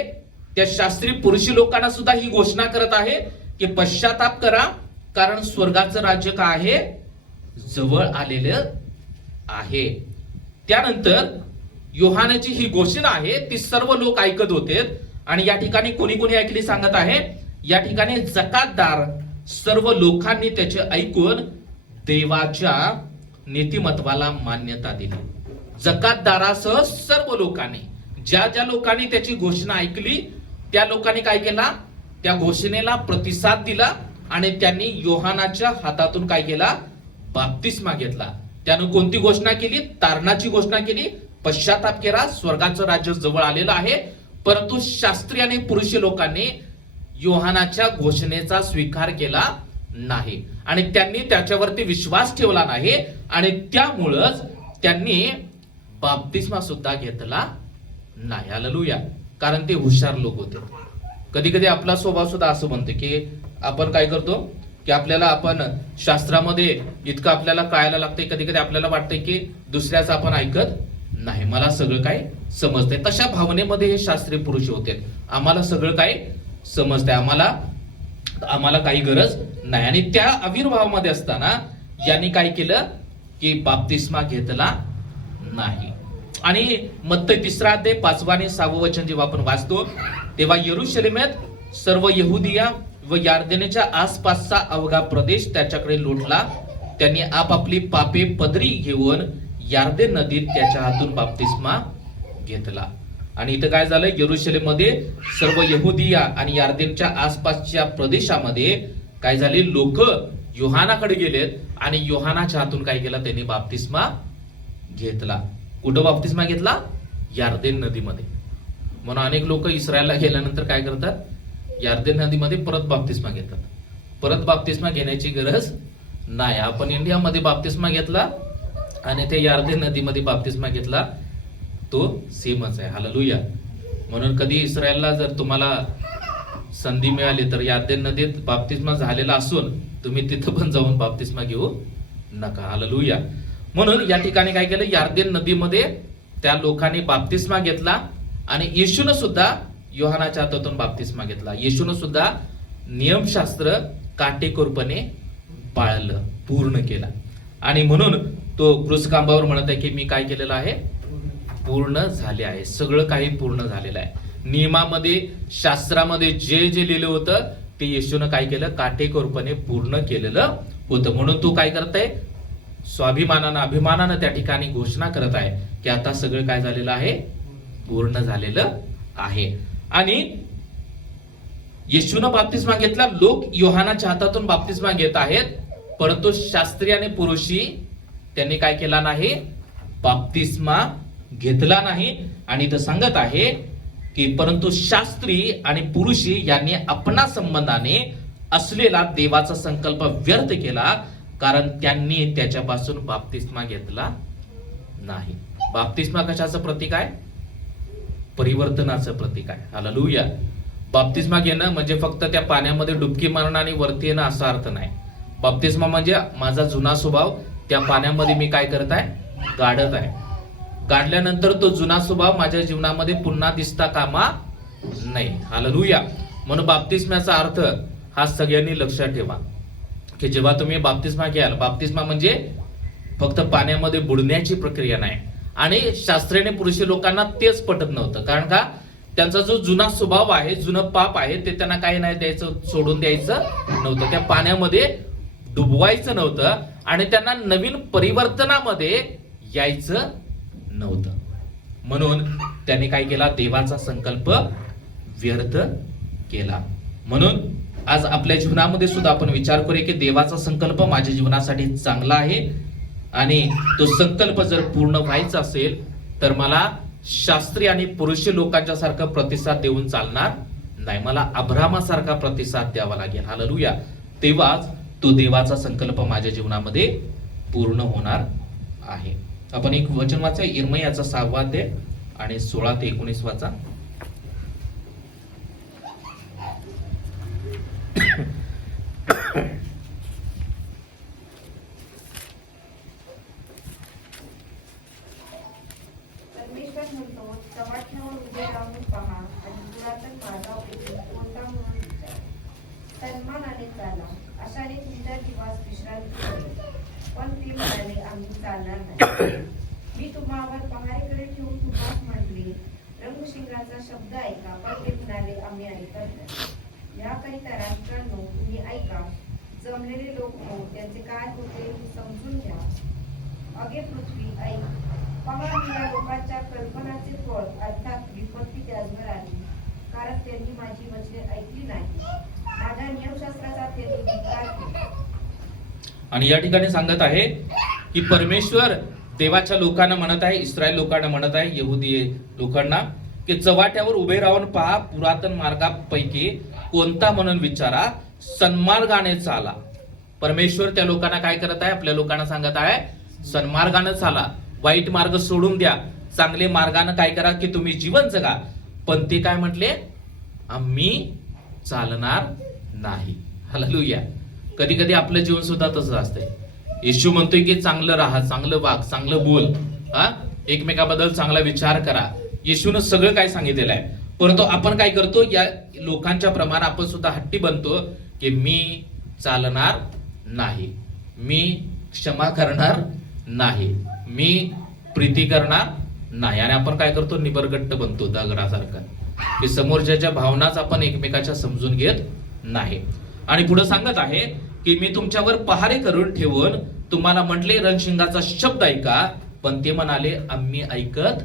त्या शास्त्री पुरुषी लोकांना सुद्धा ही घोषणा करत आहे की पश्चाताप करा, कारण स्वर्गाचं राज्य काय आहे? जवळ आलेलं आहे. त्यानंतर योहानाची ही घोषणा आहे ती सर्व लोक ऐकत होते. आणि या ठिकाणी कोणी कोणी ऐकली सांगत आहे? या ठिकाणी जकातदार सर्व लोकांनी त्याचे ऐकून देवाच्या नीतिमत्वाला मान्यता दिली. जकातदारासह सर्व लोकांनी, ज्या ज्या लोकांनी त्याची घोषणा ऐकली त्या लोकांनी काय केला? त्या घोषणेला प्रतिसाद दिला आणि त्यांनी योहानाच्या हातातून काय केला? बाप्तिस्मा घेतला. त्यानं कोणती घोषणा केली? तारणाची घोषणा केली. पश्चाताप केला, स्वर्गाचं राज्य जवळ आलेलं आहे. परंतु शास्त्री आणि पुरुषी लोकांनी योहानाच्या घोषणेचा स्वीकार केला नाही आणि त्यांनी त्याच्यावरती विश्वास ठेवला नाही आणि त्यामुळंच त्यांनी बाप्तिस्मा सुद्धा घेतला नाही. हालेलुया. कारण ते हुशार लोक होते. कधी कधी आपला स्वभाव सुद्धा असं म्हणतो की आपण काय करतो की आपल्याला आपण शास्त्रामध्ये इतकं आपल्याला कळायला लागतंय, कधी कधी आपल्याला वाटतंय की दुसऱ्याचं आपण ऐकत नाही, मला सगळं काय समजतंय. तशा भावनेमध्ये हे शास्त्री पुरुष होते. आम्हाला सगळं काय समजतंय, आम्हाला काही गरज नाही. आणि त्या आविर्भावामध्ये असताना यांनी काय केलं की बाप्तिस्मा घेतला नाही. आणि मत्ती 3रा अध्याय 5 आणि 6 वचन जेव्हा आपण वाचतो तेव्हा यरूशलेमेत सर्व यहुदिया व यार्देनेच्या आसपासचा अवघा प्रदेश त्याच्याकडे लोटला. त्यांनी आपापली पापे पदरी घेऊन यार्देन नदीत त्याच्या हातून बाप्तिस्मा घेतला. आणि इथं काय झालं, यरुशलेममध्ये सर्व यहुदिया आणि यार्देनच्या आसपासच्या प्रदेशामध्ये काय झाले, लोक योहानाकडे गेलेत आणि योहानाच्या हातून काय केलं, त्यांनी बाप्तिस्मा घेतला. कुठं बाप्तिस्मा घेतला? यार्देन नदीमध्ये. म्हणून अनेक लोक इस्रायलला गेल्यानंतर काय करतात, यार्देन नदीमध्ये परत बाप्तिस्मा घेतात. परत बाप्तिस्मा घेण्याची गरज नाही. आपण इंडियामध्ये बाप्तिस्मा घेतला आणि ते यार्देन नदीमध्ये बाप्तिस्मा घेतला, तो सेमच आहे. हालेलुया. म्हणून कधी इस्रायलला जर तुम्हाला संधी मिळाली तर यार्देन नदीत बाप्तिस्मा झालेला असून तुम्ही तिथं पण जाऊन बाप्तिस्मा घेऊ नका. हालेलुया. म्हणून या ठिकाणी काय केलं, यार्देन नदीमध्ये त्या लोकांनी बाप्तिस्मा घेतला आणि येशूनं सुद्धा योहानाच्या हातातून बाप्तिस्मा घेतला. येशूनं सुद्धा नियमशास्त्र काटेकोरपणे पाळलं, पूर्ण केला. आणि म्हणून तो क्रूसखांबावर म्हणत आहे की मी काय केलेलं आहे, पूर्ण झाले आहे. सगळं काही पूर्ण झालेलं आहे. नियमामध्ये, शास्त्रामध्ये जे जे लिहिलं होतं ते येशूनं काय केलं, काटेकोरपणे पूर्ण केलेलं होतं. म्हणून तो काय करत आहे, स्वाभिमानानं, अभिमानानं त्या ठिकाणी घोषणा करत आहे की आता सगळं काय झालेलं आहे, पूर्ण झालेलं आहे. आणि येशूनं बाप्तिस्मा घेतला, लोक योहानाच्या हातातून बाप्तिस्मा घेत आहेत, परंतु शास्त्री आणि पुरुषी त्यांनी काय केला नाही, बाप्तिस्मा घेतला नाही. आणि इथं सांगत आहे की परंतु शास्त्री आणि पुरुषी यांनी आपणा संबंधाने असलेला देवाचा संकल्प व्यर्थ केला, कारण त्यांनी त्याच्यापासून बाप्तिस्मा घेतला नाही. बाप्तिस्मा कशाचं प्रतीक आहे? परिवर्तनाचं प्रतीक आहे. हालेलुया. बाप्तिस्मा घेणं म्हणजे फक्त त्या पाण्यामध्ये डुबकी मारणं आणि वरती येणं असा अर्थ नाही. बाप्तिस्मा म्हणजे माझा जुना स्वभाव त्या पाण्यामध्ये मी काय करत आहे, गाडत आहे. गाडल्यानंतर तो जुना स्वभाव माझ्या जीवनामध्ये पुन्हा दिसता कामा नाही. हालेलुया. म्हणून बाप्तिस्म्याचा अर्थ हा सगळ्यांनी लक्षात ठेवा की जेव्हा तुम्ही बाप्तिस्मा घ्याल, बाप्तिस्मा म्हणजे फक्त पाण्यामध्ये बुडण्याची प्रक्रिया नाही. आणि शास्त्रीय पुरुषी लोकांना तेच पटत नव्हतं, कारण का त्यांचा जो जुना स्वभाव आहे, जुनं पाप आहे, ते त्यांना काही नाही द्यायचं, सोडून द्यायचं नव्हतं, त्या पाण्यामध्ये डुबवायचं नव्हतं आणि त्यांना नवीन परिवर्तनामध्ये यायचं नव्हतं. म्हणून त्यांनी काय केला, देवाचा संकल्प व्यर्थ केला. म्हणून आज आपल्या जीवनामध्ये सुद्धा आपण विचार करूया की देवाचा संकल्प माझ्या जीवनासाठी चांगला आहे आणि तो संकल्प जर पूर्ण व्हायचा असेल तर मला शास्त्री आणि पुरुषी लोकांच्या सारखा प्रतिसाद देऊन चालणार नाही. मला अब्राहामासारखा प्रतिसाद द्यावा लागेल. हालेलुया. तेव्हाच तो देवाचा संकल्प माझ्या जीवनामध्ये पूर्ण होणार आहे. आपण एक वचन वाचा, इर्मयाचा 6वा अध्याय आणि 16 ते 19 वाचा. परमेश्वर म्हणतो, चव्हाट्यावर उभे राहून पहा आणि पुरातन मार्गापैकी कोणता म्हणून विचार. सन्मानाने चाला, अशाने तुमच्या जीवास विश्रांती मिळेल. पण ते म्हणाले, आम्ही चालणार नाही. मी तुम्हावर पहारेकडे ठेवून तुम्हाला म्हटले, रंगशिंगाचा शब्द ऐका. पण ते म्हणाले, आम्ही ऐकत नाही. याकरिता राष्ट्रांनो, तुम्ही ऐका. जमलेले लोक हो, त्यांचे काय होते हे समजून घ्या. अगे पृथ्वी ऐक. पहा, मी या लोकांच्या कल्पनाचे फळ अर्थात विपत्ती त्याचवर आली, कारण त्यांनी माझी वचने ऐकली नाही. माझ्या नियमशास्त्राचा त्यांनी धिक्कार केला. आणि या ठिकाणी सांगत आहे की परमेश्वर देवाच्या लोकांना म्हणत आहे, इस्रायल लोकांना म्हणत आहे, यहुदी लोकांना की चव्हाट्यावर उभे राहून पहा, पुरातन मार्गापैकी कोणता म्हणून विचारा, सन्मार्गाने चाला. परमेश्वर त्या लोकांना काय करत आहे, आपल्या लोकांना सांगत आहे, सन्मार्गाने चाला, वाईट मार्ग सोडून द्या, चांगले मार्गाने काय करा की तुम्ही जीवन जगा. पण ते काय म्हटले, आम्ही चालणार नाही. हालेलुया. कधी कधी आपलं जीवन सुद्धा तसं असतंय. येशू म्हणतोय की चांगलं राहा, चांगलं वाग, चांगलं बोल, एकमेकाबद्दल चांगला विचार करा. येशूनं सगळं काय सांगितलेलं आहे. परंतु आपण काय करतो, या लोकांच्या प्रमाणे आपण सुद्धा हट्टी बनतो की मी चालणार नाही, मी क्षमा करणार नाही, मी प्रीती करणार नाही. आणि आपण काय करतो, निबरगट्ट बनतो दगडासारखा. की समोरच्याच्या भावनाच आपण एकमेकाच्या समजून घेत नाही. आणि पुढे सांगत आहे की मी तुमच्यावर पहारे करून ठेवून तुम्हाला म्हटले रणशिंगाचा शब्द ऐका, पण ते म्हणाले आम्ही ऐकत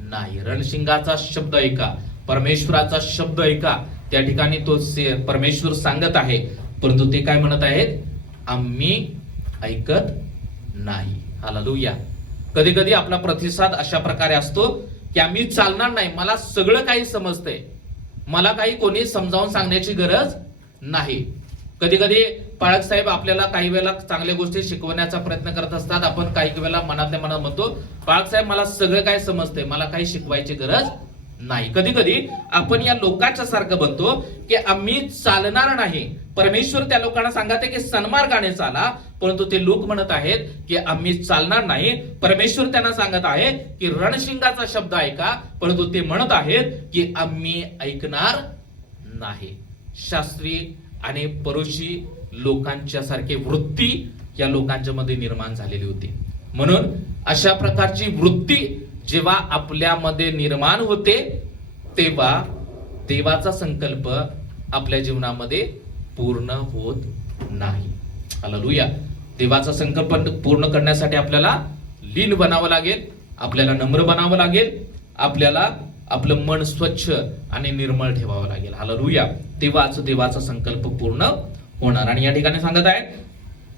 नाही. रणशिंगाचा शब्द ऐका, परमेश्वराचा शब्द ऐका. त्या ठिकाणी तो परमेश्वर सांगत आहे, परंतु ते काय म्हणत आहेत? आम्ही ऐकत नाही. हालेलुया. कधी कधी आपला प्रतिसाद अशा प्रकारे असतो की आम्ही चालणार नाही, मला सगळं काही समजतंय, मला काही कोणी समजावून सांगण्याची गरज नाही. कधी कधी पाळक साहेब आपल्याला काही वेळेला चांगल्या गोष्टी शिकवण्याचा प्रयत्न करत असतात. आपण काही वेळेला मनातल्या मनात म्हणतो, पाळक साहेब मला सगळं काय समजतंय, मला काही शिकवायची गरज नाही. कधी कधी आपण या लोकांच्या सारखं बनतो की आम्ही चालणार नाही. परमेश्वर त्या लोकांना सांगत आहे की सन्मार्गाने चाला, परंतु ते लोक म्हणत आहेत की आम्ही चालणार नाही. परमेश्वर त्यांना सांगत आहे की रणशिंगाचा शब्द ऐका, परंतु ते म्हणत आहेत की आम्ही ऐकणार नाही. शास्त्री आणि परोशी लोकांच्या सारखे वृत्ती या लोकांच्या मध्ये निर्माण झालेली होती. म्हणून अशा प्रकारची वृत्ती जेव्हा आपल्यामध्ये निर्माण होते, तेव्हा देवाचा संकल्प आपल्या जीवनामध्ये पूर्ण होत नाही. हालेलुया. देवाचा संकल्प पूर्ण करण्यासाठी आपल्याला लीन बनावं लागेल, आपल्याला नम्र बनावं लागेल, आपल्याला आपलं मन स्वच्छ आणि निर्मळ ठेवावं लागेल. हालेलुया. तेव्हाच देवाचा संकल्प पूर्ण होणार. आणि या ठिकाणी सांगत आहे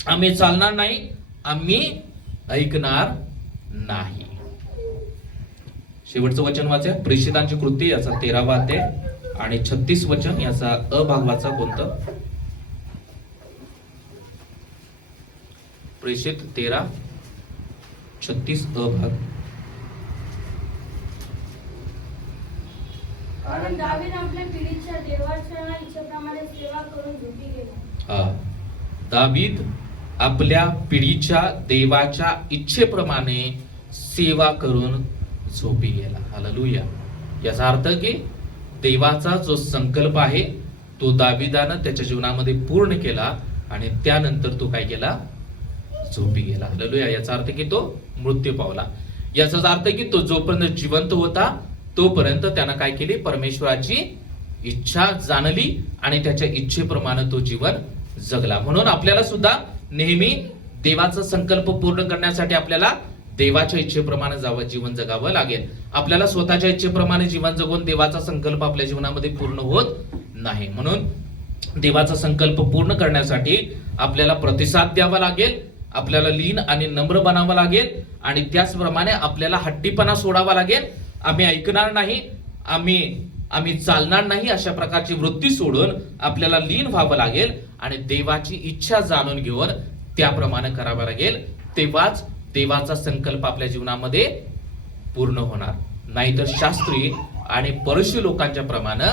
आम्ही चालणार नाही, आम्ही ऐकणार नाही. शेवटचं वचन वाचा, प्रेषितांची कृती याचा 13वा अध्याय आणि 36 वचन याचा अ भाग वाचा. कोणतं? प्रेषित 13:36 अ भाग. कारण दावीद आपल्या पिढीच्या देवाच्या इच्छेप्रमाणे सेवा करून झोपी गेला. दावीद आपल्या पिढीच्या देवाच्या इच्छेप्रमाणे सेवा करून झोपी गेला. हालेलुया. याचा अर्थ की देवाचा जो संकल्प आहे तो दावीदानं त्याच्या जीवनामध्ये पूर्ण केला आणि त्यानंतर तो काय केला? झोपी गेला. हालेलुया. याचा अर्थ की तो मृत्यू पावला. याचाच अर्थ की तो जोपर्यंत जिवंत होता तोपर्यंत त्यानं काय केली? परमेश्वराची इच्छा जाणली आणि त्याच्या इच्छेप्रमाणे तो जीवन जगला. म्हणून आपल्याला सुद्धा नेहमी देवाचा संकल्प पूर्ण करण्यासाठी आपल्याला देवाच्या इच्छेप्रमाणे जीवन जगावं लागेल. आपल्याला स्वतःच्या इच्छेप्रमाणे जीवन जगून देवाचा संकल्प आपल्या जीवनामध्ये पूर्ण होत नाही. म्हणून देवाचा संकल्प पूर्ण करण्यासाठी आपल्याला प्रतिसाद द्यावा लागेल, आपल्याला लीन आणि नम्र बनावं लागेल आणि त्याचप्रमाणे आपल्याला हट्टीपणा सोडावा लागेल. आम्ही ऐकणार नाही, आम्ही चालणार नाही अशा प्रकारची वृत्ती सोडून आपल्याला लीन व्हावं लागेल आणि देवाची इच्छा जाणून घेऊन त्याप्रमाणे करावं लागेल. तेव्हाच देवाचा संकल्प आपल्या जीवनामध्ये पूर्ण होणार. नाहीतर शास्त्री आणि परोशी लोकांच्या प्रमाणे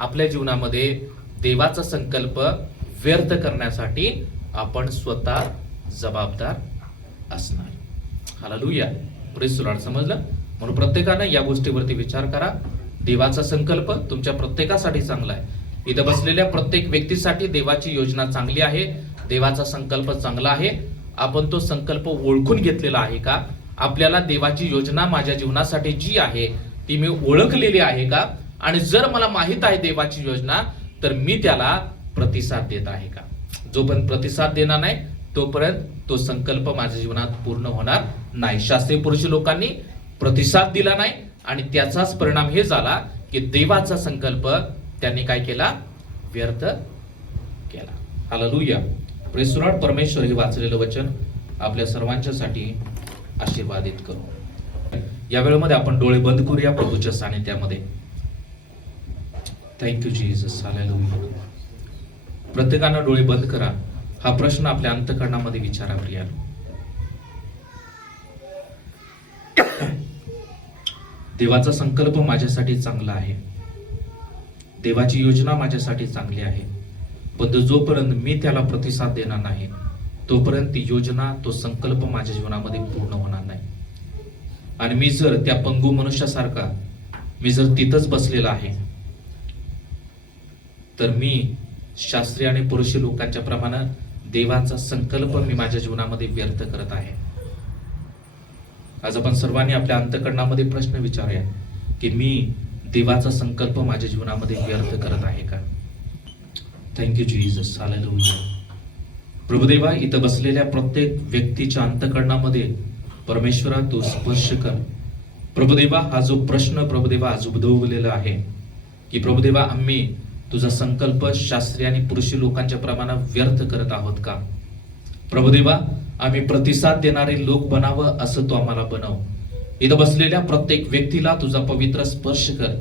आपल्या जीवनामध्ये देवाचा संकल्प व्यर्थ करण्यासाठी आपण स्वतः जबाबदार असणार. हालेलुया. Praise the Lord. समजलं? म्हणून प्रत्येकानं या गोष्टीवरती विचार करा. देवाचा संकल्प तुमच्या प्रत्येकासाठी चांगला आहे. इथं बसलेल्या प्रत्येक व्यक्तीसाठी देवाची योजना चांगली आहे, देवाचा संकल्प चांगला आहे. आपण तो संकल्प ओळखून घेतलेला आहे का? आपल्याला देवाची योजना माझ्या जीवनासाठी जी आहे ती मी ओळखलेली आहे का? आणि जर मला माहित आहे देवाची योजना तर मी त्याला प्रतिसाद देत आहे का? जोपर्यंत प्रतिसाद देणार नाही तोपर्यंत तो संकल्प माझ्या जीवनात पूर्ण होणार नाही. शास्त्रीय पुरुषी लोकांनी प्रतिसाद दिला नाही आणि त्याचाच परिणाम हे झाला की देवाचा संकल्प त्यांनी काय केला? व्यर्थ केला. हालेलुया. Praise the Lord. परमेश्वर हे वाचलेलं वचन आपल्या सर्वांच्यासाठी आशीर्वादित करू. या वेळेमध्ये आपण डोळे बंद करूया प्रभूच्या सानिध्यामध्ये. Thank you Jesus. हालेलुया. प्रत्येकानं डोळे बंद करा. हा प्रश्न आपल्या अंतःकरणामध्ये विचारा प्रियानो. देवाचा संकल्प माझ्यासाठी चांगला आहे, देवाची योजना माझ्यासाठी चांगली आहे, पण जोपर्यंत मी त्याला प्रतिसाद देणार नाही तोपर्यंत ती योजना, तो संकल्प माझ्या जीवनामध्ये पूर्ण होणार नाही. आणि मी जर त्या पंगू मनुष्यासारखा मी जर तिथंच बसलेला आहे तर मी शास्त्री आणि पुरुषी लोकांच्या प्रमाणे देवाचा संकल्प मी माझ्या जीवनामध्ये व्यर्थ करत आहे. आज आपण सर्वांनी आपल्या अंतःकरणामध्ये प्रश्न विचारूया की मी देवाचा संकल्प माझ्या जीवनामध्ये व्यर्थ करत आहे का? Thank you Jesus, hallelujah. प्रभुदेवा, इथं बसलेल्या प्रत्येक व्यक्तीच्या अंतःकरणामध्ये परमेश्वरा तू स्पर्श कर. प्रभुदेवा, हा जो प्रश्न प्रभुदेवा आज उद्भवलेला आहे की प्रभुदेवा, आम्ही तुझा संकल्प शास्त्रीय आणि पुरुषी लोकांच्या प्रमाणात व्यर्थ करत आहोत का? प्रभुदेवा, आम्ही प्रतिसाद देणारे लोक बनावं असं तू आम्हाला बनव. इथं बसलेल्या प्रत्येक व्यक्तीला तुझा पवित्र स्पर्श कर.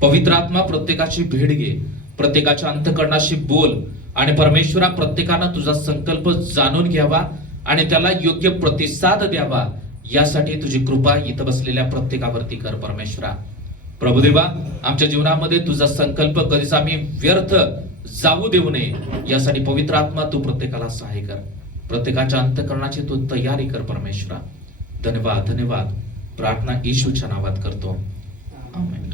पवित्र आत्मा प्रत्येकाची भेट घे, प्रत्येकाच्या अंतःकरणाशी बोल आणि परमेश्वरा, प्रत्येकानं तुझा संकल्प जाणून घ्यावा आणि त्याला योग्य प्रतिसाद द्यावा, यासाठी तुझी कृपा इथं बसलेल्या प्रत्येकावरती कर परमेश्वरा. प्रभुदेवा, आमच्या जीवनामध्ये तुझा संकल्प कधीच आम्ही व्यर्थ जाऊ देऊ नये, यासाठी पवित्र आत्मा तू प्रत्येकाला सहाय्य कर. प्रत्येकाच्या अंतःकरणाची तू तयारी कर परमेश्वरा. धन्यवाद, धन्यवाद. प्रार्थना येशूच्या नावात करतो, आमेन.